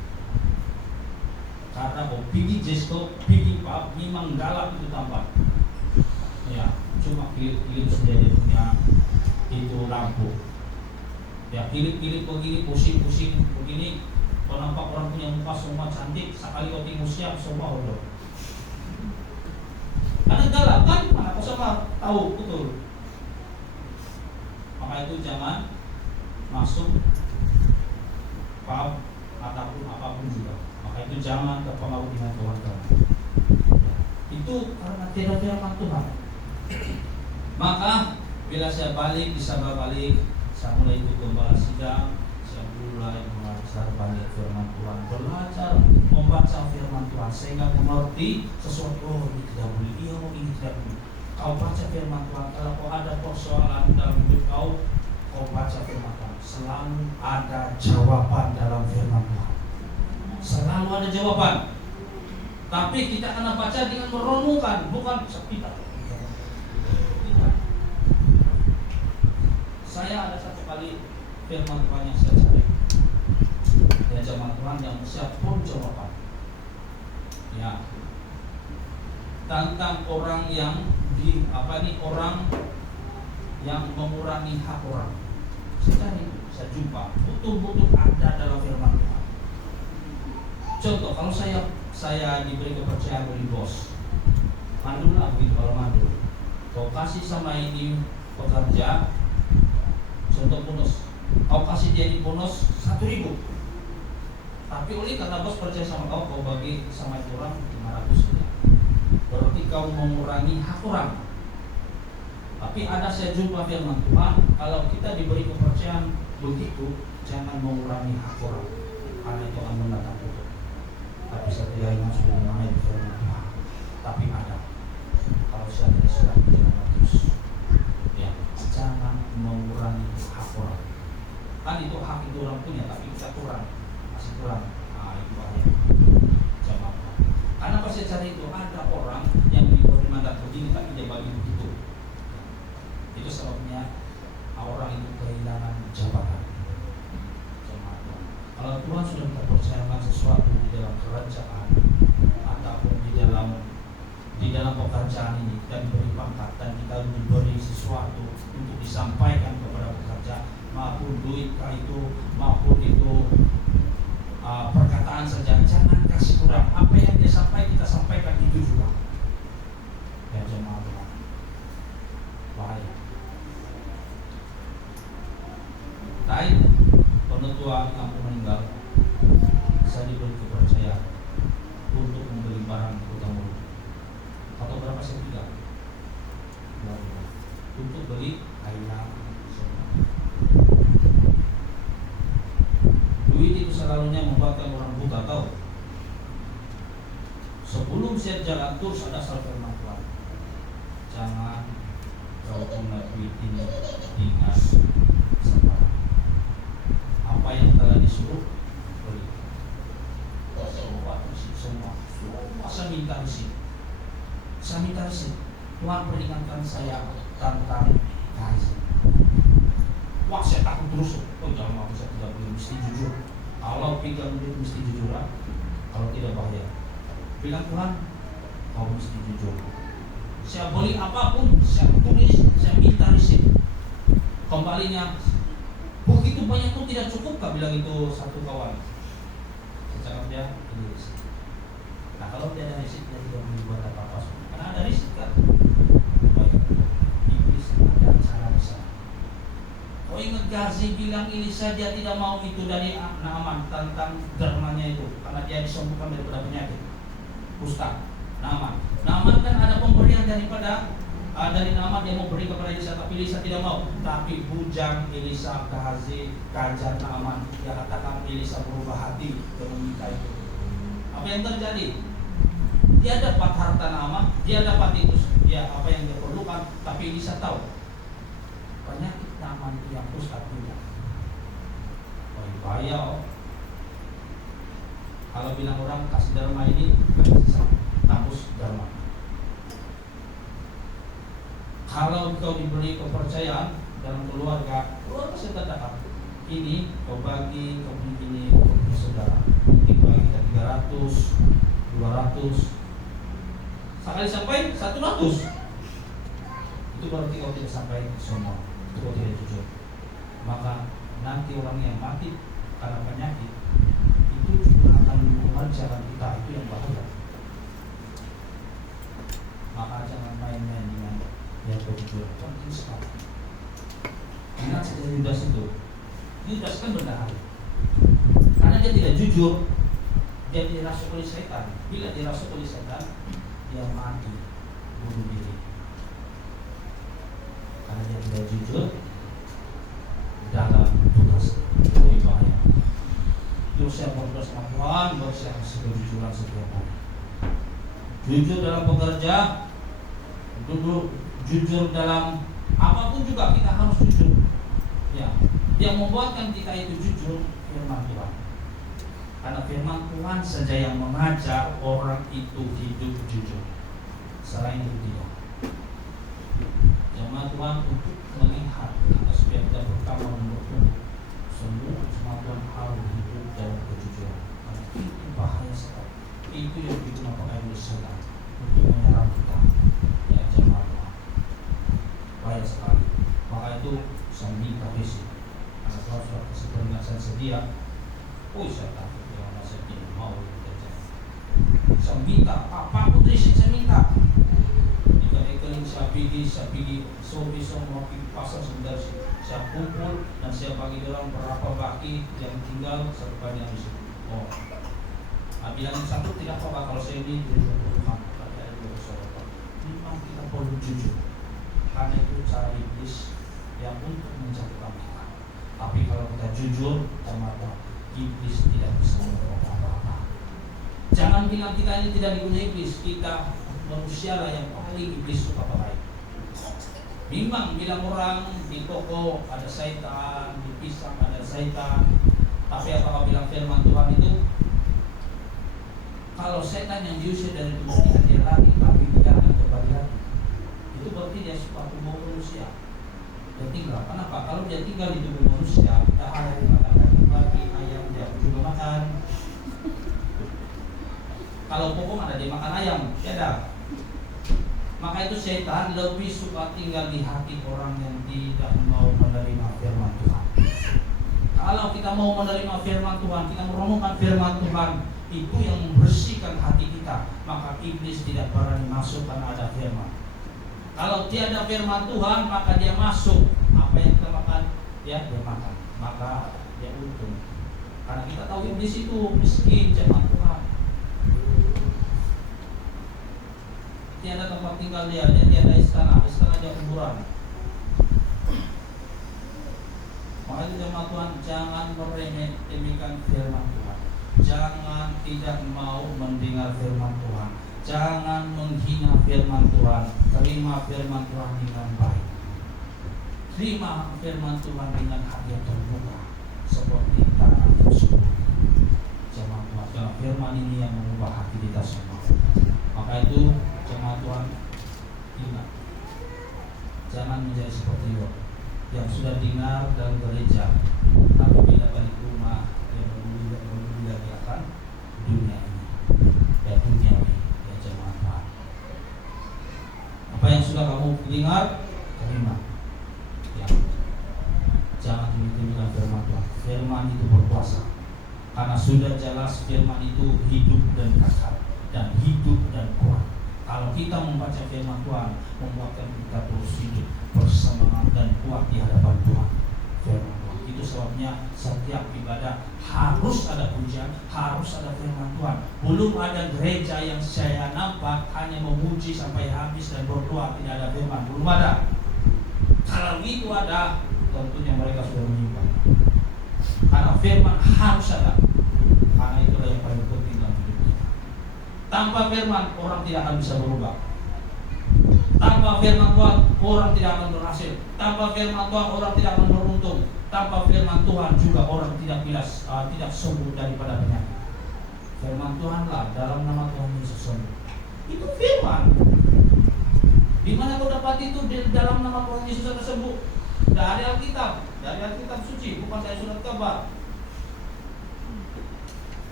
Karena pigi gesto, pigi pap, memang galak itu tampak. Ya, cuma kilip-kilip saja dia punya itu lampu. Ya, kilip-kilip begini, pusing-pusing begini. Kau nampak orang punya muka semua cantik, sekali kau tengok siap semua bodoh. Ada galak kan? Mana kau sama tahu betul. Maka itu jangan masuk pub ataupun apapun juga. Maka itu jangan terpengaruh dengan kawan-kawan. Itu karena tidak firman Tuhan. Maka bila saya balik, bisa balik, saya mulai ikut gembala sidang, saya mulai belajar balik firman Tuhan, belajar membaca firman Tuhan sehingga mengerti sesuatu. Oh, ini tidak boleh, iya, oh, ini tidak boleh. Kau baca firman Tuhan, kalau kau ada persoalan dalam hidup kau baca firman Tuhan, selalu ada jawaban dalam firman Tuhan. Selalu ada jawaban. Tapi kita akan baca dengan merenungkan, bukan kita. Saya ada satu kali firman Tuhan yang saya cari. Ya, jemaat Tuhan yang siap pun jawaban. Ya. Tentang orang yang orang yang mengurangi hak orang. Saya jumpa betul-betul ada dalam firman Tuhan. Contoh, kalau saya diberi kepercayaan oleh bos, mandul lah begitu. Kalau mandul, kau kasih sama ini pekerja, contoh bonus, kau kasih dia di bonus 1.000, tapi oleh karena bos percaya sama kau bagi sama itu orang 500. Berarti kau mengurangi hak orang. Tapi ada saya jumpa firman Tuhan, kalau kita diberi kepercayaan begitu, jangan mengurangi hak orang, karena itu akan mendatang tutup. Tapi saya yang sudah mengenai firman Tuhan. Tapi ada, kalau saya tidak sudah berjalan terus, ya, jangan mengurangi hak orang. Kan itu hak itu orang punya, tapi kita kurang, masih kurang. Nah, itu bahaya. Jangan. Karena pas saya cari itu ada orang yang diberi mandat begini, tapi dia bagi begitu. Itu sebabnya orang itu kehilangan jabatan. Kalau Tuhan sudah kita percayakan sesuatu di dalam kerajaan ataupun di dalam pekerjaan ini, kita diberi pangkat dan kita diberi sesuatu untuk disampaikan kepada pekerja, maupun duit maupun itu perkataan saja, jangan kasih kurang. Apa yang dia sampaikan, kita sampaikan itu juga. Ya, jemaat Tuhan, bahaya. Baik, penetua kampung meninggal, saya diberi kepercayaan untuk membeli barang hutang mulut. Atau berapa saya tidak? Untuk beli ayam. Duit itu selalunya membuatkan orang buta, tahu? Sebelum saya jalan terus ada firman Tuhan. Jangan kau guna duit ini dengan sembarang. Apa yang telah disuruh beli. Semua saya minta isi. Tuhan peringatkan saya tentang gaji. Wah, saya takut terus. Oh, jangan, saya tidak boleh, mesti jujur. Kalau pegang duit mesti jujur. Kalau tidak bahaya. Bilang Tuhan, kau mesti jujur. Saya beli apapun, saya tulis, saya minta riset. Kembalinya begitu banyak itu tidak cukup, kak, bilang itu satu kawan. Saya cakap dia, ini riset. Nah, kalau dia ada riset, dia tidak boleh buat apa-apa. Karena ada riset kan. Baik, iblis ada cara di sana. Oh, ingat Gazi bilang ini saja tidak mau itu dari Naaman tentang dermanya itu, karena dia disembuhkan daripada penyakit kusta. Naaman kan ada pemberian dari Naaman, dia mau beri kepada Elisa, tapi Elisa tidak mau. Tapi bujang Elisa Gazi kajar Naaman, dia katakan Elisa berubah hati dan meminta itu. Apa yang terjadi? Dia dapat harta Naaman, dia dapat itu, dia apa yang dia perlukan, tapi Elisa tahu penyakit Naaman yang kusta punya. Oh, bahaya. Kalau bilang orang kasih derma ini, tembus derma. Kalau kau diberi kepercayaan dalam keluarga saya katakan ini kau bagi, kau begini, kau saudara, mungkin bagi kita 300, 200, sekali sampai 100. Itu berarti kau tidak sampai semua, kau tidak jujur. Maka nanti orang yang mati karena penyakit itu juga akan mengerjakan kita, itu yang bahaya. Maka jangan main-main dengan yang jujur, penting sekali. Ingat saja Yudas itu, Yudas kan berdahaya karena dia tidak jujur, dia dirasuk oleh setan. Bila dirasuk oleh setan, dia mati, bunuh diri. Karena dia tidak jujur dalam tugas, lebih bahaya. Terus saya berdoa sama Tuhan, berusaha kejujuran setiap hari. Jujur dalam bekerja, jujur dalam apapun juga kita harus jujur. Ya, yang membuatkan kita itu jujur firman Tuhan. Karena firman Tuhan saja yang mengajar orang itu hidup jujur. Selain itu tidak. Jemaat Tuhan untuk melihat supaya kita berkembang dan bertumbuh, semua jemaat Tuhan harus hidup dalam kejujuran. Karena itu bahaya sekali. Itu yang digunakan oleh setan untuk menyerang kita. Ya jemaat Tuhan, bahaya sekali. Maka itu saya minta besi. Karena kalau sudah kasih peringatan sedia, saya takut yang saya tidak mau terjadi. Saya minta apapun risiko saya minta. Jika rekening saya pergi, sobi semua pergi pasar sebentar saya kumpul dan saya bagi dalam berapa baki yang tinggal sebanyak di situ. Oh, bilang satu tidak apa-apa kalau saya ini memang kita perlu jujur. Karena itu cara iblis yang untuk menjatuhkan kita. Tapi kalau kita jujur, teman-teman, iblis tidak bisa melakukan apa-apa. Jangan bilang kita ini tidak digunakan iblis. Kita manusia lah yang paling iblis suka pakai. Memang bilang orang di toko ada syaitan, di pisang ada syaitan. Tapi apakah bilang firman Tuhan itu? Kalau setan yang diusir dari tubuh kita dia lari, tapi dia akan kembali lagi. Itu berarti dia suka tubuh manusia. Dia tinggal. Kenapa? Kalau dia tinggal di tubuh manusia, dia ada makan lagi ayam, dia juga makan. Kalau pokok ada dia makan ayam, ada. Maka itu setan lebih suka tinggal di hati orang yang tidak mau menerima firman Tuhan. Kalau kita mau menerima firman Tuhan, kita merenungkan firman Tuhan, itu yang membersihkan hati kita, maka iblis tidak berani masuk karena ada firman. Kalau tiada firman Tuhan, maka dia masuk. Apa yang kita makan, ya dia makan. Maka dia untung. Karena kita tahu iblis itu miskin, jemaat Tuhan. Tiada tempat tinggal dia tiada istana dia kuburan. Maka itu jemaat Tuhan, jangan meremehkan firman Tuhan. Jangan tidak mau mendengar firman Tuhan. Jangan menghina firman Tuhan. Terima firman Tuhan dengan baik. Terima firman Tuhan dengan hati yang terbuka, seperti tanah yang subur. Jemaat Tuhan, karena firman ini yang mengubah hati kita semua. Maka itu jemaat Tuhan, ingat, jangan menjadi seperti Yob yang sudah dengar dalam gereja, tapi bila balik rumah dia menggila-gilakan dunia ini. Ya dunia ini, ya jemaat Tuhan. Apa yang sudah kamu dengar, terima. Ya, jangan demikian firman Tuhan. Firman itu berkuasa. Karena sudah jelas firman itu hidup dan kekal dan hidup dan kuat. Kalau kita membaca firman Tuhan, membuatkan kita terus hidup, bersemangat dan kuat di hadapan Tuhan. Firman Tuhan. Itu sebabnya setiap ibadah harus ada pujian, harus ada firman Tuhan. Belum ada gereja yang saya nampak hanya memuji sampai habis dan berdoa tidak ada firman. Belum ada. Kalau itu ada, tentunya mereka sudah menyimpang. Karena firman harus ada. Karena itulah yang paling penting dalam hidup kita. Tanpa firman, orang tidak akan bisa berubah. Tanpa firman Tuhan, orang tidak akan berhasil. Tanpa firman Tuhan, orang tidak akan beruntung. Tanpa firman Tuhan juga orang tidak sembuh daripada penyakit. Firman Tuhanlah dalam nama Tuhan Yesus sembuh. Itu firman. Di mana kau dapat itu dalam nama Tuhan Yesus akan sembuh? Dari Alkitab suci, bukan dari surat kabar.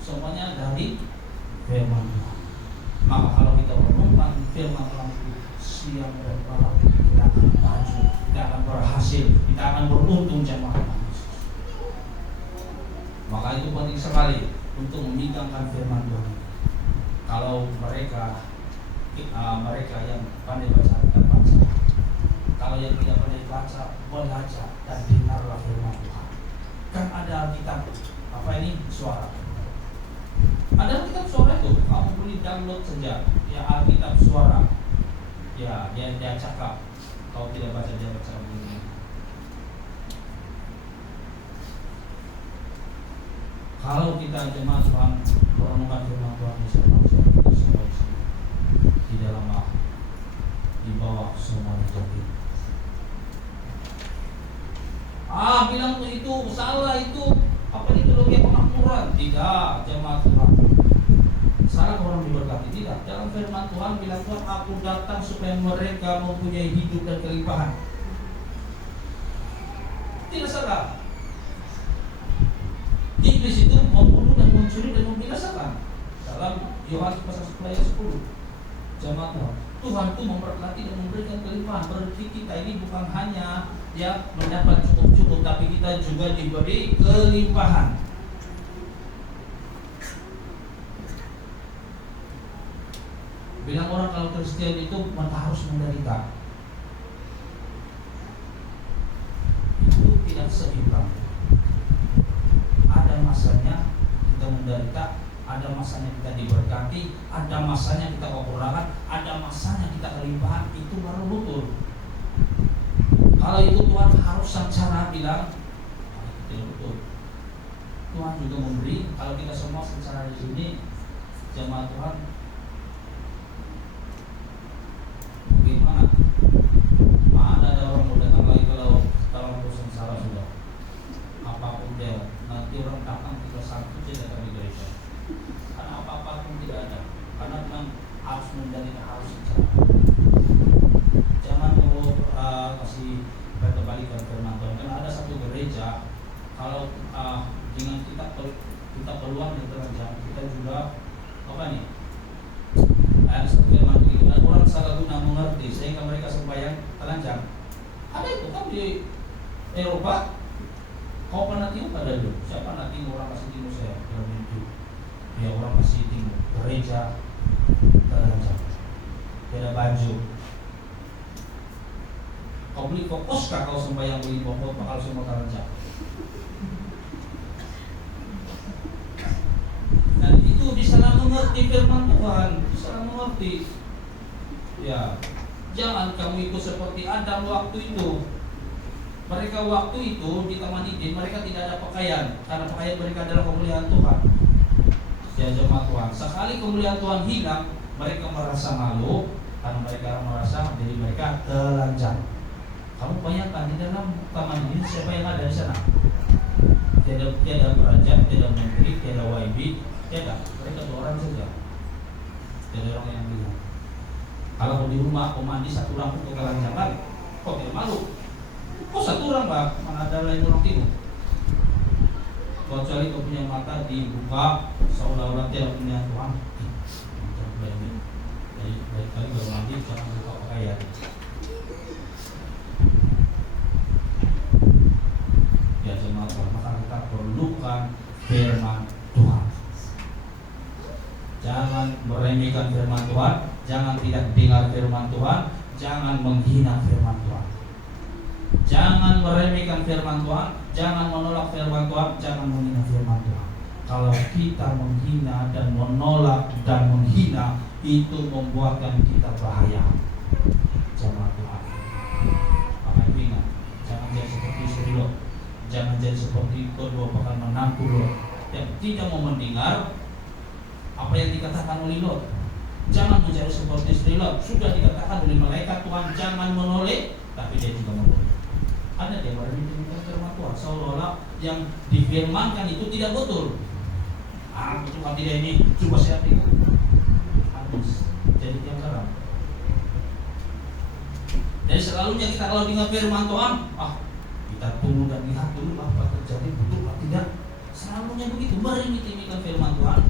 semuanya dari firman Tuhan. Maka kalau kita merenungkan firman Tuhan itu siang dan malam, kita akan maju, kita akan berhasil, kita akan beruntung jemaat Tuhan Yesus. Maka itu penting sekali untuk menyidangkan firman Tuhan. Kalau mereka yang pandai baca, kita baca. Kalau yang tidak pandai baca, belajar dan dengarlah firman Tuhan. Kan ada Alkitab, suara. Ada Alkitab suara itu, kamu boleh download saja. Ya, Alkitab suara. Ya, dia cakap. Kalau tidak baca, dia baca begini. Kalau kita jemaat Tuhan merenungkan firman Tuhan kita semua di dalam di bawah semua jadi. Bilang itu salah, itu teologi pemakmuran. Tidak, jemaat Tuhan. Salah orang diberkati, tidak. Dalam firman Tuhan bilang Tuhan, aku datang supaya mereka mempunyai hidup dan kelimpahan. Tidak salah. Iblis itu membunuh dan mencuri dan membinasakan. Dalam Yohanes pasal 10 ayat 10. Jemaat Tuhan itu memberkati dan memberikan kelimpahan. Berarti kita ini bukan hanya mendapat cukup-cukup, tapi kita juga diberi kelimpahan. Bilang orang kalau Kristen itu harus menderita. Itu tidak seimbang. Ada masanya kita menderita, ada masanya kita diberkati, ada masanya kita kekurangan, ada masanya kita kelimpahan. Itu baru betul. Kalau itu Tuhan harus secara bilang tidak betul. Tuhan juga memberi. Kalau kita semua secara di sini jemaat Tuhan, bagaimana? Mana ada orang mau datang lagi kalau dalam urusan salah sudah. Apapun dia, nanti orang datang 31 dia datang di gereja. Karena apa-apa pun tidak ada. Karena memang harus menjadi harus secara. Jangan mau kasih kebalikan firman Tuhan. Karena ada satu gereja, kalau dengan kita peluang di terlanjang, kita juga ada satu firman itu, dan orang salah guna mengerti sehingga mereka sembahyang telanjang. Ada itu kan di Eropa. Kau pernah tengok ada dulu? Siapa pernah tengok orang kasih timur saya dalam mimpi? Ya, orang kasih timur gereja telanjang, beda baju. Kau beli kokos kah kau sembahyang beli pokok bakal semua telanjang? Dan itu disalah mengerti firman Tuhan, disalah mengerti. Ya, jangan kamu ikut seperti Adam waktu itu. Mereka waktu itu di Taman Eden, mereka tidak ada pakaian, karena pakaian mereka adalah kemuliaan Tuhan. Ya jemaat Tuhan, sekali kemuliaan Tuhan hilang, mereka merasa malu, karena mereka merasa diri mereka telanjang. Kamu bayangkan di dalam Taman Eden siapa yang ada di sana? Tiada raja, tiada menteri, tiada YB, tiada. Mereka 2 orang saja. Tiada orang yang bilang. Kalau di rumah kau mandi 1 orang pun ketelanjangan, kok tidak malu? Kok 1 orang Pak? Mana ada lain orang timur? Kecuali kau punya mata dibuka, seolah-olah tidak punya Tuhan. Jadi baik kali baru mandi jangan buka pakaian. Ya jemaat Tuhan, maka kita perlukan firman Tuhan. Jangan meremehkan firman Tuhan, jangan tidak dengar firman Tuhan, jangan menghina firman Tuhan. Jangan meremehkan firman Tuhan, jangan menolak firman Tuhan, jangan menghina firman Tuhan. Kalau kita menghina dan menolak dan menghina, itu membuatkan kita bahaya. Jemaat Tuhan, maka ingat, jangan jadi seperti istri Lot, jangan jadi seperti kedua bakal menantu Lot yang tidak mau mendengar apa yang dikatakan oleh Lot. Jangan menjadi seperti istri Lot. Sudah dikatakan oleh malaikat Tuhan jangan menoleh, tapi dia juga menoleh. Ada dia meremehkan firman Tuhan, seolah-olah yang difirmankan itu tidak betul. Tuhan tidak ini, coba saya pikir habis jadi yang garam. Jadi selalunya kita kalau dengar firman Tuhan, kita tunggu dan lihat dulu apa terjadi, betul atau tidak. Selalunya begitu, meremehkan firman Tuhan,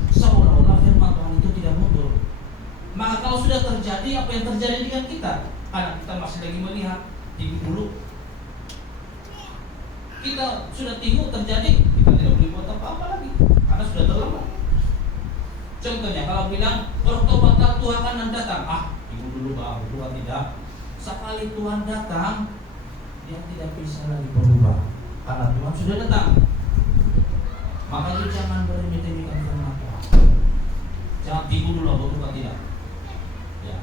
kalau sudah terjadi, apa yang terjadi dengan kita? Karena kita masih lagi melihat tinggi dulu. Kita sudah tinggi terjadi, kita tidak boleh buat apa-apa lagi karena sudah terlambat. Contohnya kalau bilang bertobatlah, Tuhan akan datang. Tunggu dulu baru. Tuhan tidak. Sekali Tuhan datang, dia tidak bisa lagi berubah karena Tuhan sudah datang. Makanya jangan beremeh-emehkan firman Tuhan. Jangan tipu dulu baru Tuhan tidak. Ya.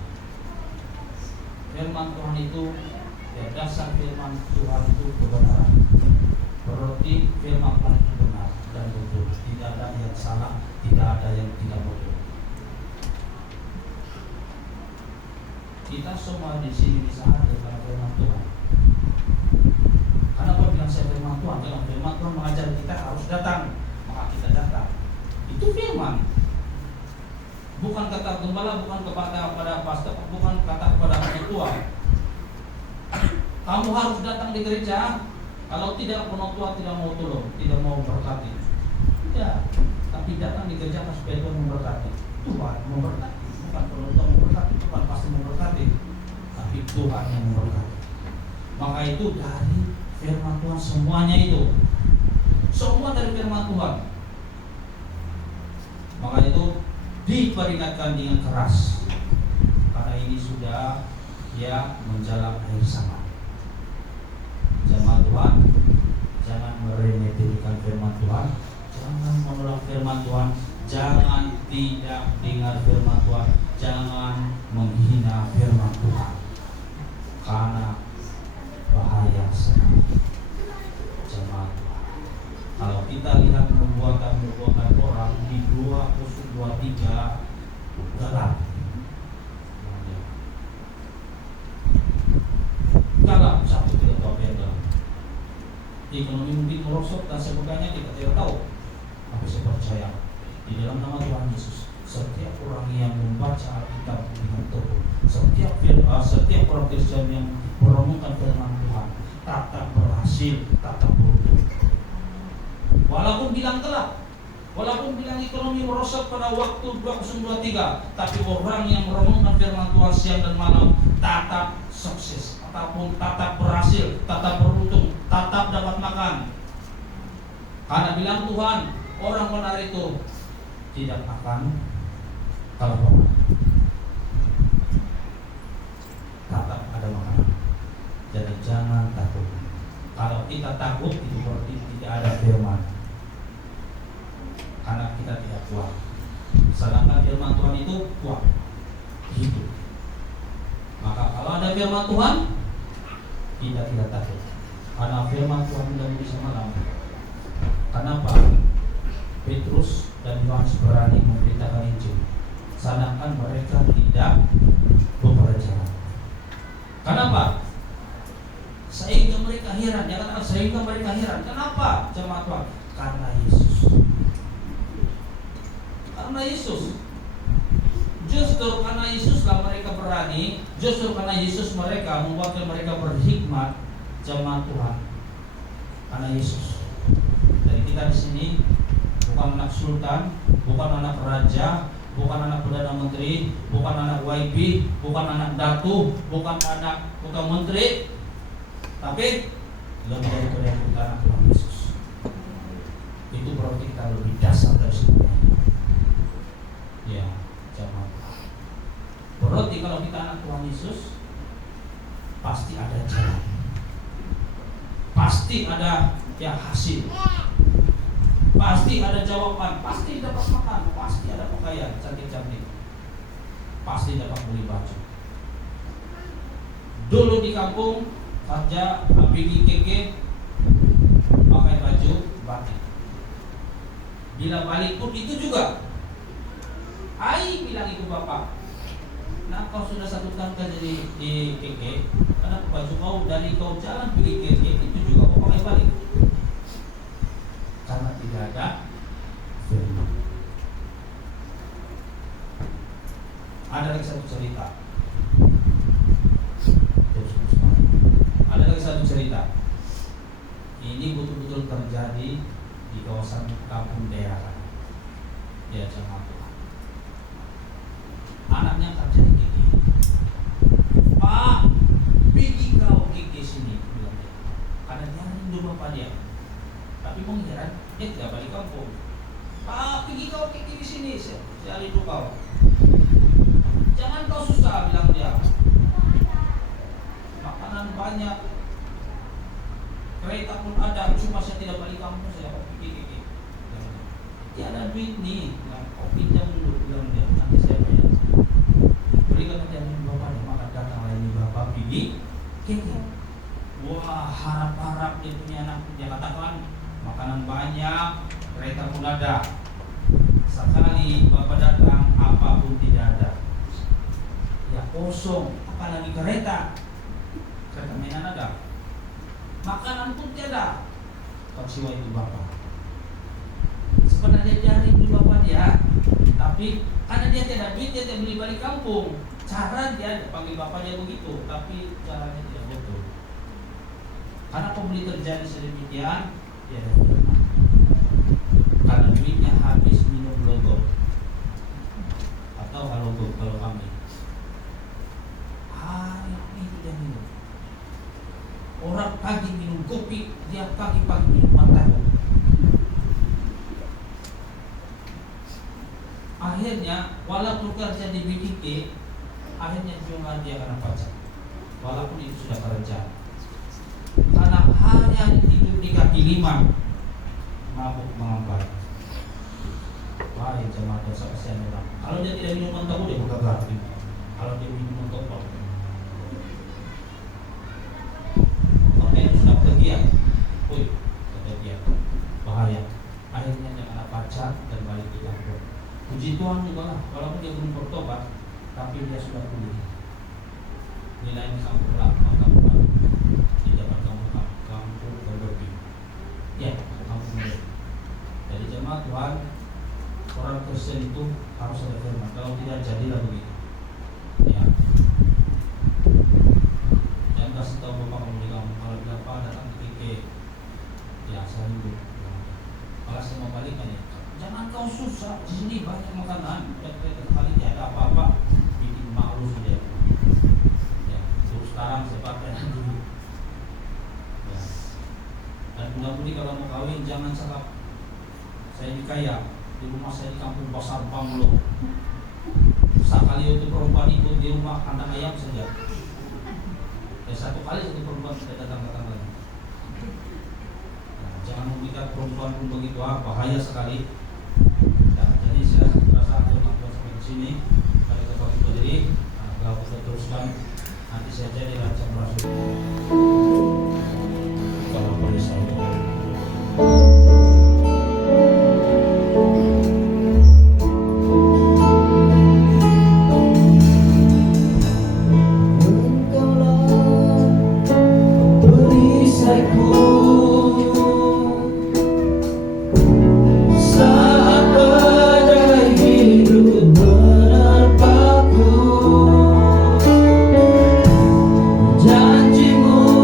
Firman Tuhan itu, ya, dasar firman Tuhan itu kebenaran. Berarti firman Tuhan itu benar dan betul. Tidak ada yang salah, tidak ada yang tidak betul. Kita semua di sini bisa hadir karena firman Tuhan. Karena apa bilang saya firman Tuhan? Karena firman Tuhan mengajar kita harus datang, maka kita datang. Itu firman. Bukan kata gembala, bukan kepada pastor, bukan kata kepada ketua. Kamu harus datang di gereja. Kalau tidak, penutua tidak mau tolong, tidak mau berkati. Tidak, tapi datang di gereja supaya Tuhan memberkati. Tuhan memberkati, bukan penutua memberkati, bukan pastor memberkati, tapi Tuhan yang memberkati. Maka itu dari firman Tuhan semuanya itu, semua dari firman Tuhan. Maka itu diperingatkan dengan keras, karena ini sudah menjalar air sama. Jemaat Tuhan, jangan meremehkan firman Tuhan, jangan menolak firman Tuhan, jangan tidak dengar firman Tuhan, jangan menghina firman Tuhan, karena bahaya sekali. Jemaat Tuhan, kalau kita lihat membuatkan orang di 2:23 gelap. Dalam satu tidak tahu yang dalam ekonomi mungkin merosot dan sebagainya, kita tidak tahu. Tapi saya percaya di dalam nama Tuhan Yesus, setiap orang yang membaca Alkitab dengan teguh, setiap orang Kristen yang merenungkan firman Tuhan, tetap berhasil, tetap beruntung. Walaupun bilang gelap, walaupun bilang ekonomi merosot pada waktu 2023, tapi orang yang merenungkan firman Tuhan siang dan malam tetap sukses, ataupun tetap berhasil, tetap beruntung, tetap dapat makan. Karena bilang Tuhan, orang benar itu tidak akan kalah, tetap ada makanan. Jadi jangan takut. Kalau kita takut, itu berarti tidak ada firman, karena kita tidak kuat. Sedangkan firman Tuhan itu kuat, hidup. Maka kalau ada firman Tuhan, kita tidak takut, karena firman Tuhan sudah bisa malam. Kenapa Petrus dan Yohanes berani memberitakan Injil, sedangkan mereka tidak bekerja? Kenapa? Sehingga mereka heran. Ya kan? Sehingga mereka heran. Kenapa, jemaat Tuhan? Karena Yesus. Karena Yesus. Justru karena Yesuslah mereka berani. Justru karena Yesus mereka membuat mereka berhikmat, jemaat Tuhan. Karena Yesus. Jadi kita di sini bukan anak sultan, bukan anak raja, bukan anak perdana menteri, bukan anak YB, bukan anak datu, bukan menteri, tapi lebih dari kita anak Tuhan Yesus. Itu berarti kita lebih dasar dari semuanya. Ya, jemaat. Berarti kalau kita anak Tuhan Yesus, pasti ada jalan, pasti ada hasil, pasti ada jawaban, pasti dapat makan, pasti ada pakaian cantik-cantik, pasti dapat beli baju. Dulu di kampung kerja abdi keke pakai baju batik. Bila balik pun itu juga. Ai bilang itu bapak, nah kau sudah 1 tahun kerja di keke, karena baju kau dari kau jalan pergi keke itu juga kau pakai balik. Karena tidak ada firman. Ada lagi satu cerita. Ada lagi satu cerita. Ini betul-betul terjadi di kawasan kampung daerah. Ya, jemaat Tuhan. Anaknya kerja di Pak, pergi kau ke sini, bilang dia. Karena dia rindu bapak dia. Tapi mengheran, dia tidak balik kampung. Pak, pergi kau ke sini, saya rindu kau. Jangan kau susah, bilang dia. Makanan banyak, kereta pun ada, cuma saya tidak balik kampung, saya dapat pergi. Tiada duit nih, kau pinjam dulu, bilang dia. Nanti saya bayar. Berikan aja ini bapak, maka datanglah ini bapak pergi. Wah, harap-harap dia punya anak. Dia katakan makanan banyak, kereta pun ada. Sekali bapak datang, apapun tidak ada. Ya kosong, apalagi kereta. Kereta mainan ada, makanan pun tiada. Kecewa itu bapak. Sebenarnya dia rindu bapak dia, tapi karena dia tidak duit, dia tidak beli balik kampung. Cara dia panggil bapak dia begitu, tapi caranya tidak betul. Karena pembeli terjadi sedemikian, dia ada firman. Karena duitnya habis minum logo atau halogo kalau kami. Itu dia minum. Orang pagi minum kopi, dia pagi-pagi minum matahari. Akhirnya, walaupun kerja di BDK, akhirnya juga dia kena pajak. Walaupun itu sudah kerja. Karena hanya tidur di kaki lima, mabuk mengampai. Wah, jemaat dosa kasihan orang. Kalau dia tidak minum mentah, dia buka berarti. Kalau dia minum mentah, oke, sudah kegiat. Kegiat. Bahaya. Akhirnya dia kena pajak dan balik ke kampung. Puji Tuhan juga lah, walaupun dia belum bertobat, tapi dia sudah pulih. Nilainya kamu pulang, maka pulang. Tidak kampung berlebih. Ya, kampung berlebih. Jadi jemaat Tuhan, orang Kristen itu harus ada firman. Kalau tidak, jadilah begitu. Ya. Jangan kasih tahu bapak kamu di kampung. Kalau bilang Pak datang ke KK, ya saya rindu. Kalau saya mau balik kan ya. Jangan kau susah, di sini banyak makanan. Kereta kali tidak ada apa-apa, bikin malu sudah. Ya, terus sekarang saya pakai dulu. Ya. Dan mudah-mudahan kalau mau kawin jangan salah. Saya di kaya, di rumah saya di kampung Pasar Banglo. Sekali itu perempuan ikut di rumah kandang ayam saja. Ya, satu kali satu perempuan sudah datang lagi. Nah, jangan memikirkan perempuan pun begitu, bahaya sekali. Jadi saya rasa memang sampai di sini. Mari kita berdiri. Kalau kita teruskan, nanti saya jadi raja rasul. Kalau boleh saya. Janjimu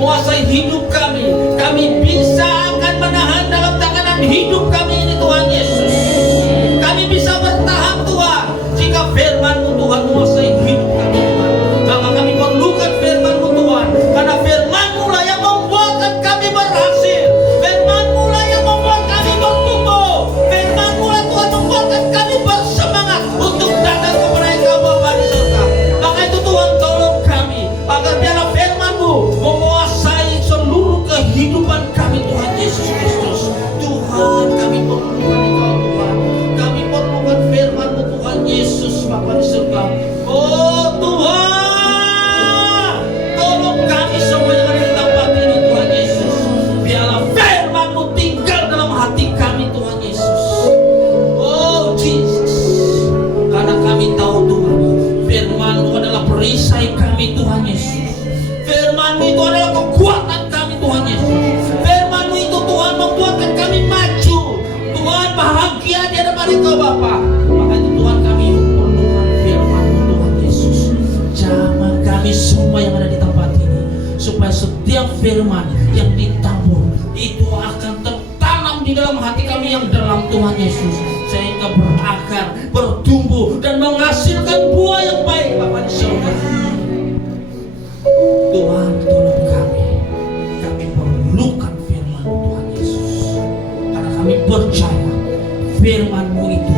menguasai hidup kami. Kami bisa akan menahan dalam tangan hidup kami ini Tuhan Yesus. Kami bisa bertahan Tuhan jika firman-Mu Tuhan menguasai hidup kami Tuhan. Maka kami perlukan firman-Mu Tuhan, karena firman-Mu lah yang membuatkan kami berhasil. Firman-Mu lah yang membuat kami bertumbuh. Firman-Mu lah Tuhan membuatkan kami bersemangat untuk datang kepada Engkau Bapa di surga. Maka itu Tuhan tolong kami agar biarlah firman-Mu menguasai seluruh kehidupan kami Tuhan Yesus Kristus. Tuhan, kami perlukan Engkau Tuhan. Kami perlukan firman-Mu Tuhan Yesus Bapa di surga. Oh Tuhan, tolong kami semua yang ada di tempat ini Tuhan Yesus. Biarlah firman-Mu tinggal dalam hati kami Tuhan Yesus. Oh Jesus, karena kami tahu Tuhan, firman-Mu adalah perisai kami Tuhan Yesus. Firman-Mu itu adalah kekuatan kami Tuhan Yesus. Firman-Mu itu Tuhan membuatkan kami maju. Tuhan bahagia di hadapan Engkau Bapa. Maka itu Tuhan kami perlukan firman-Mu Tuhan Yesus. Jamah kami semua yang ada di tempat ini, supaya setiap firman yang ditabur itu akan tertanam di dalam hati kami yang dalam Tuhan Yesus, sehingga berakar, bertumbuh dan menghasilkan buah yang baik Bapa di surga. Tuhan tolong kami perlukan firman-Mu Tuhan Yesus, karena kami percaya firman-Mu itu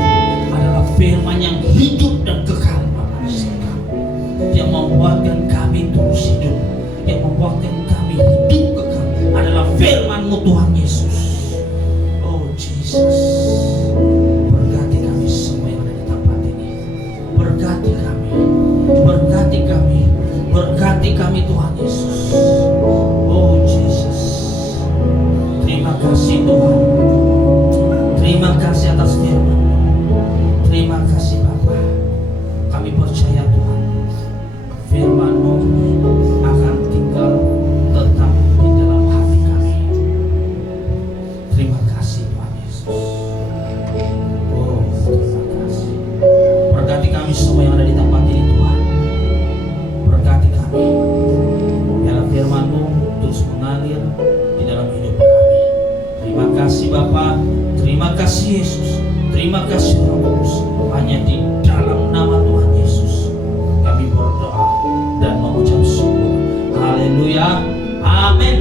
adalah firman yang hidup dan kekal Bapa di surga, yang membuatkan kami terus hidup, yang membuatkan kami hidup kekal adalah firman-Mu Tuhan Yesus. Oh Jesus, berkati kami semua yang ada di tempat ini. Berkati kami, berkati kami, berkati kami Tuhan Yesus. Oh Jesus, terima kasih Tuhan. Terima kasih atas firman. Terima kasih Bapa. Kami percaya Tuhan, firman-Mu akan tinggal tetap di dalam hati kami. Terima kasih Tuhan Yesus. Oh terima kasih. Berkati kami semua yang ada di tempat ini Tuhan. Berkati kami. Biarlah firman-Mu terus mengalir di dalam hidup kami. Terima kasih Bapa. Terima kasih Yesus. Terima kasih Roh Kudus. Hanya di dalam nama Tuhan Yesus kami berdoa dan mengucap syukur. Haleluya. Amin.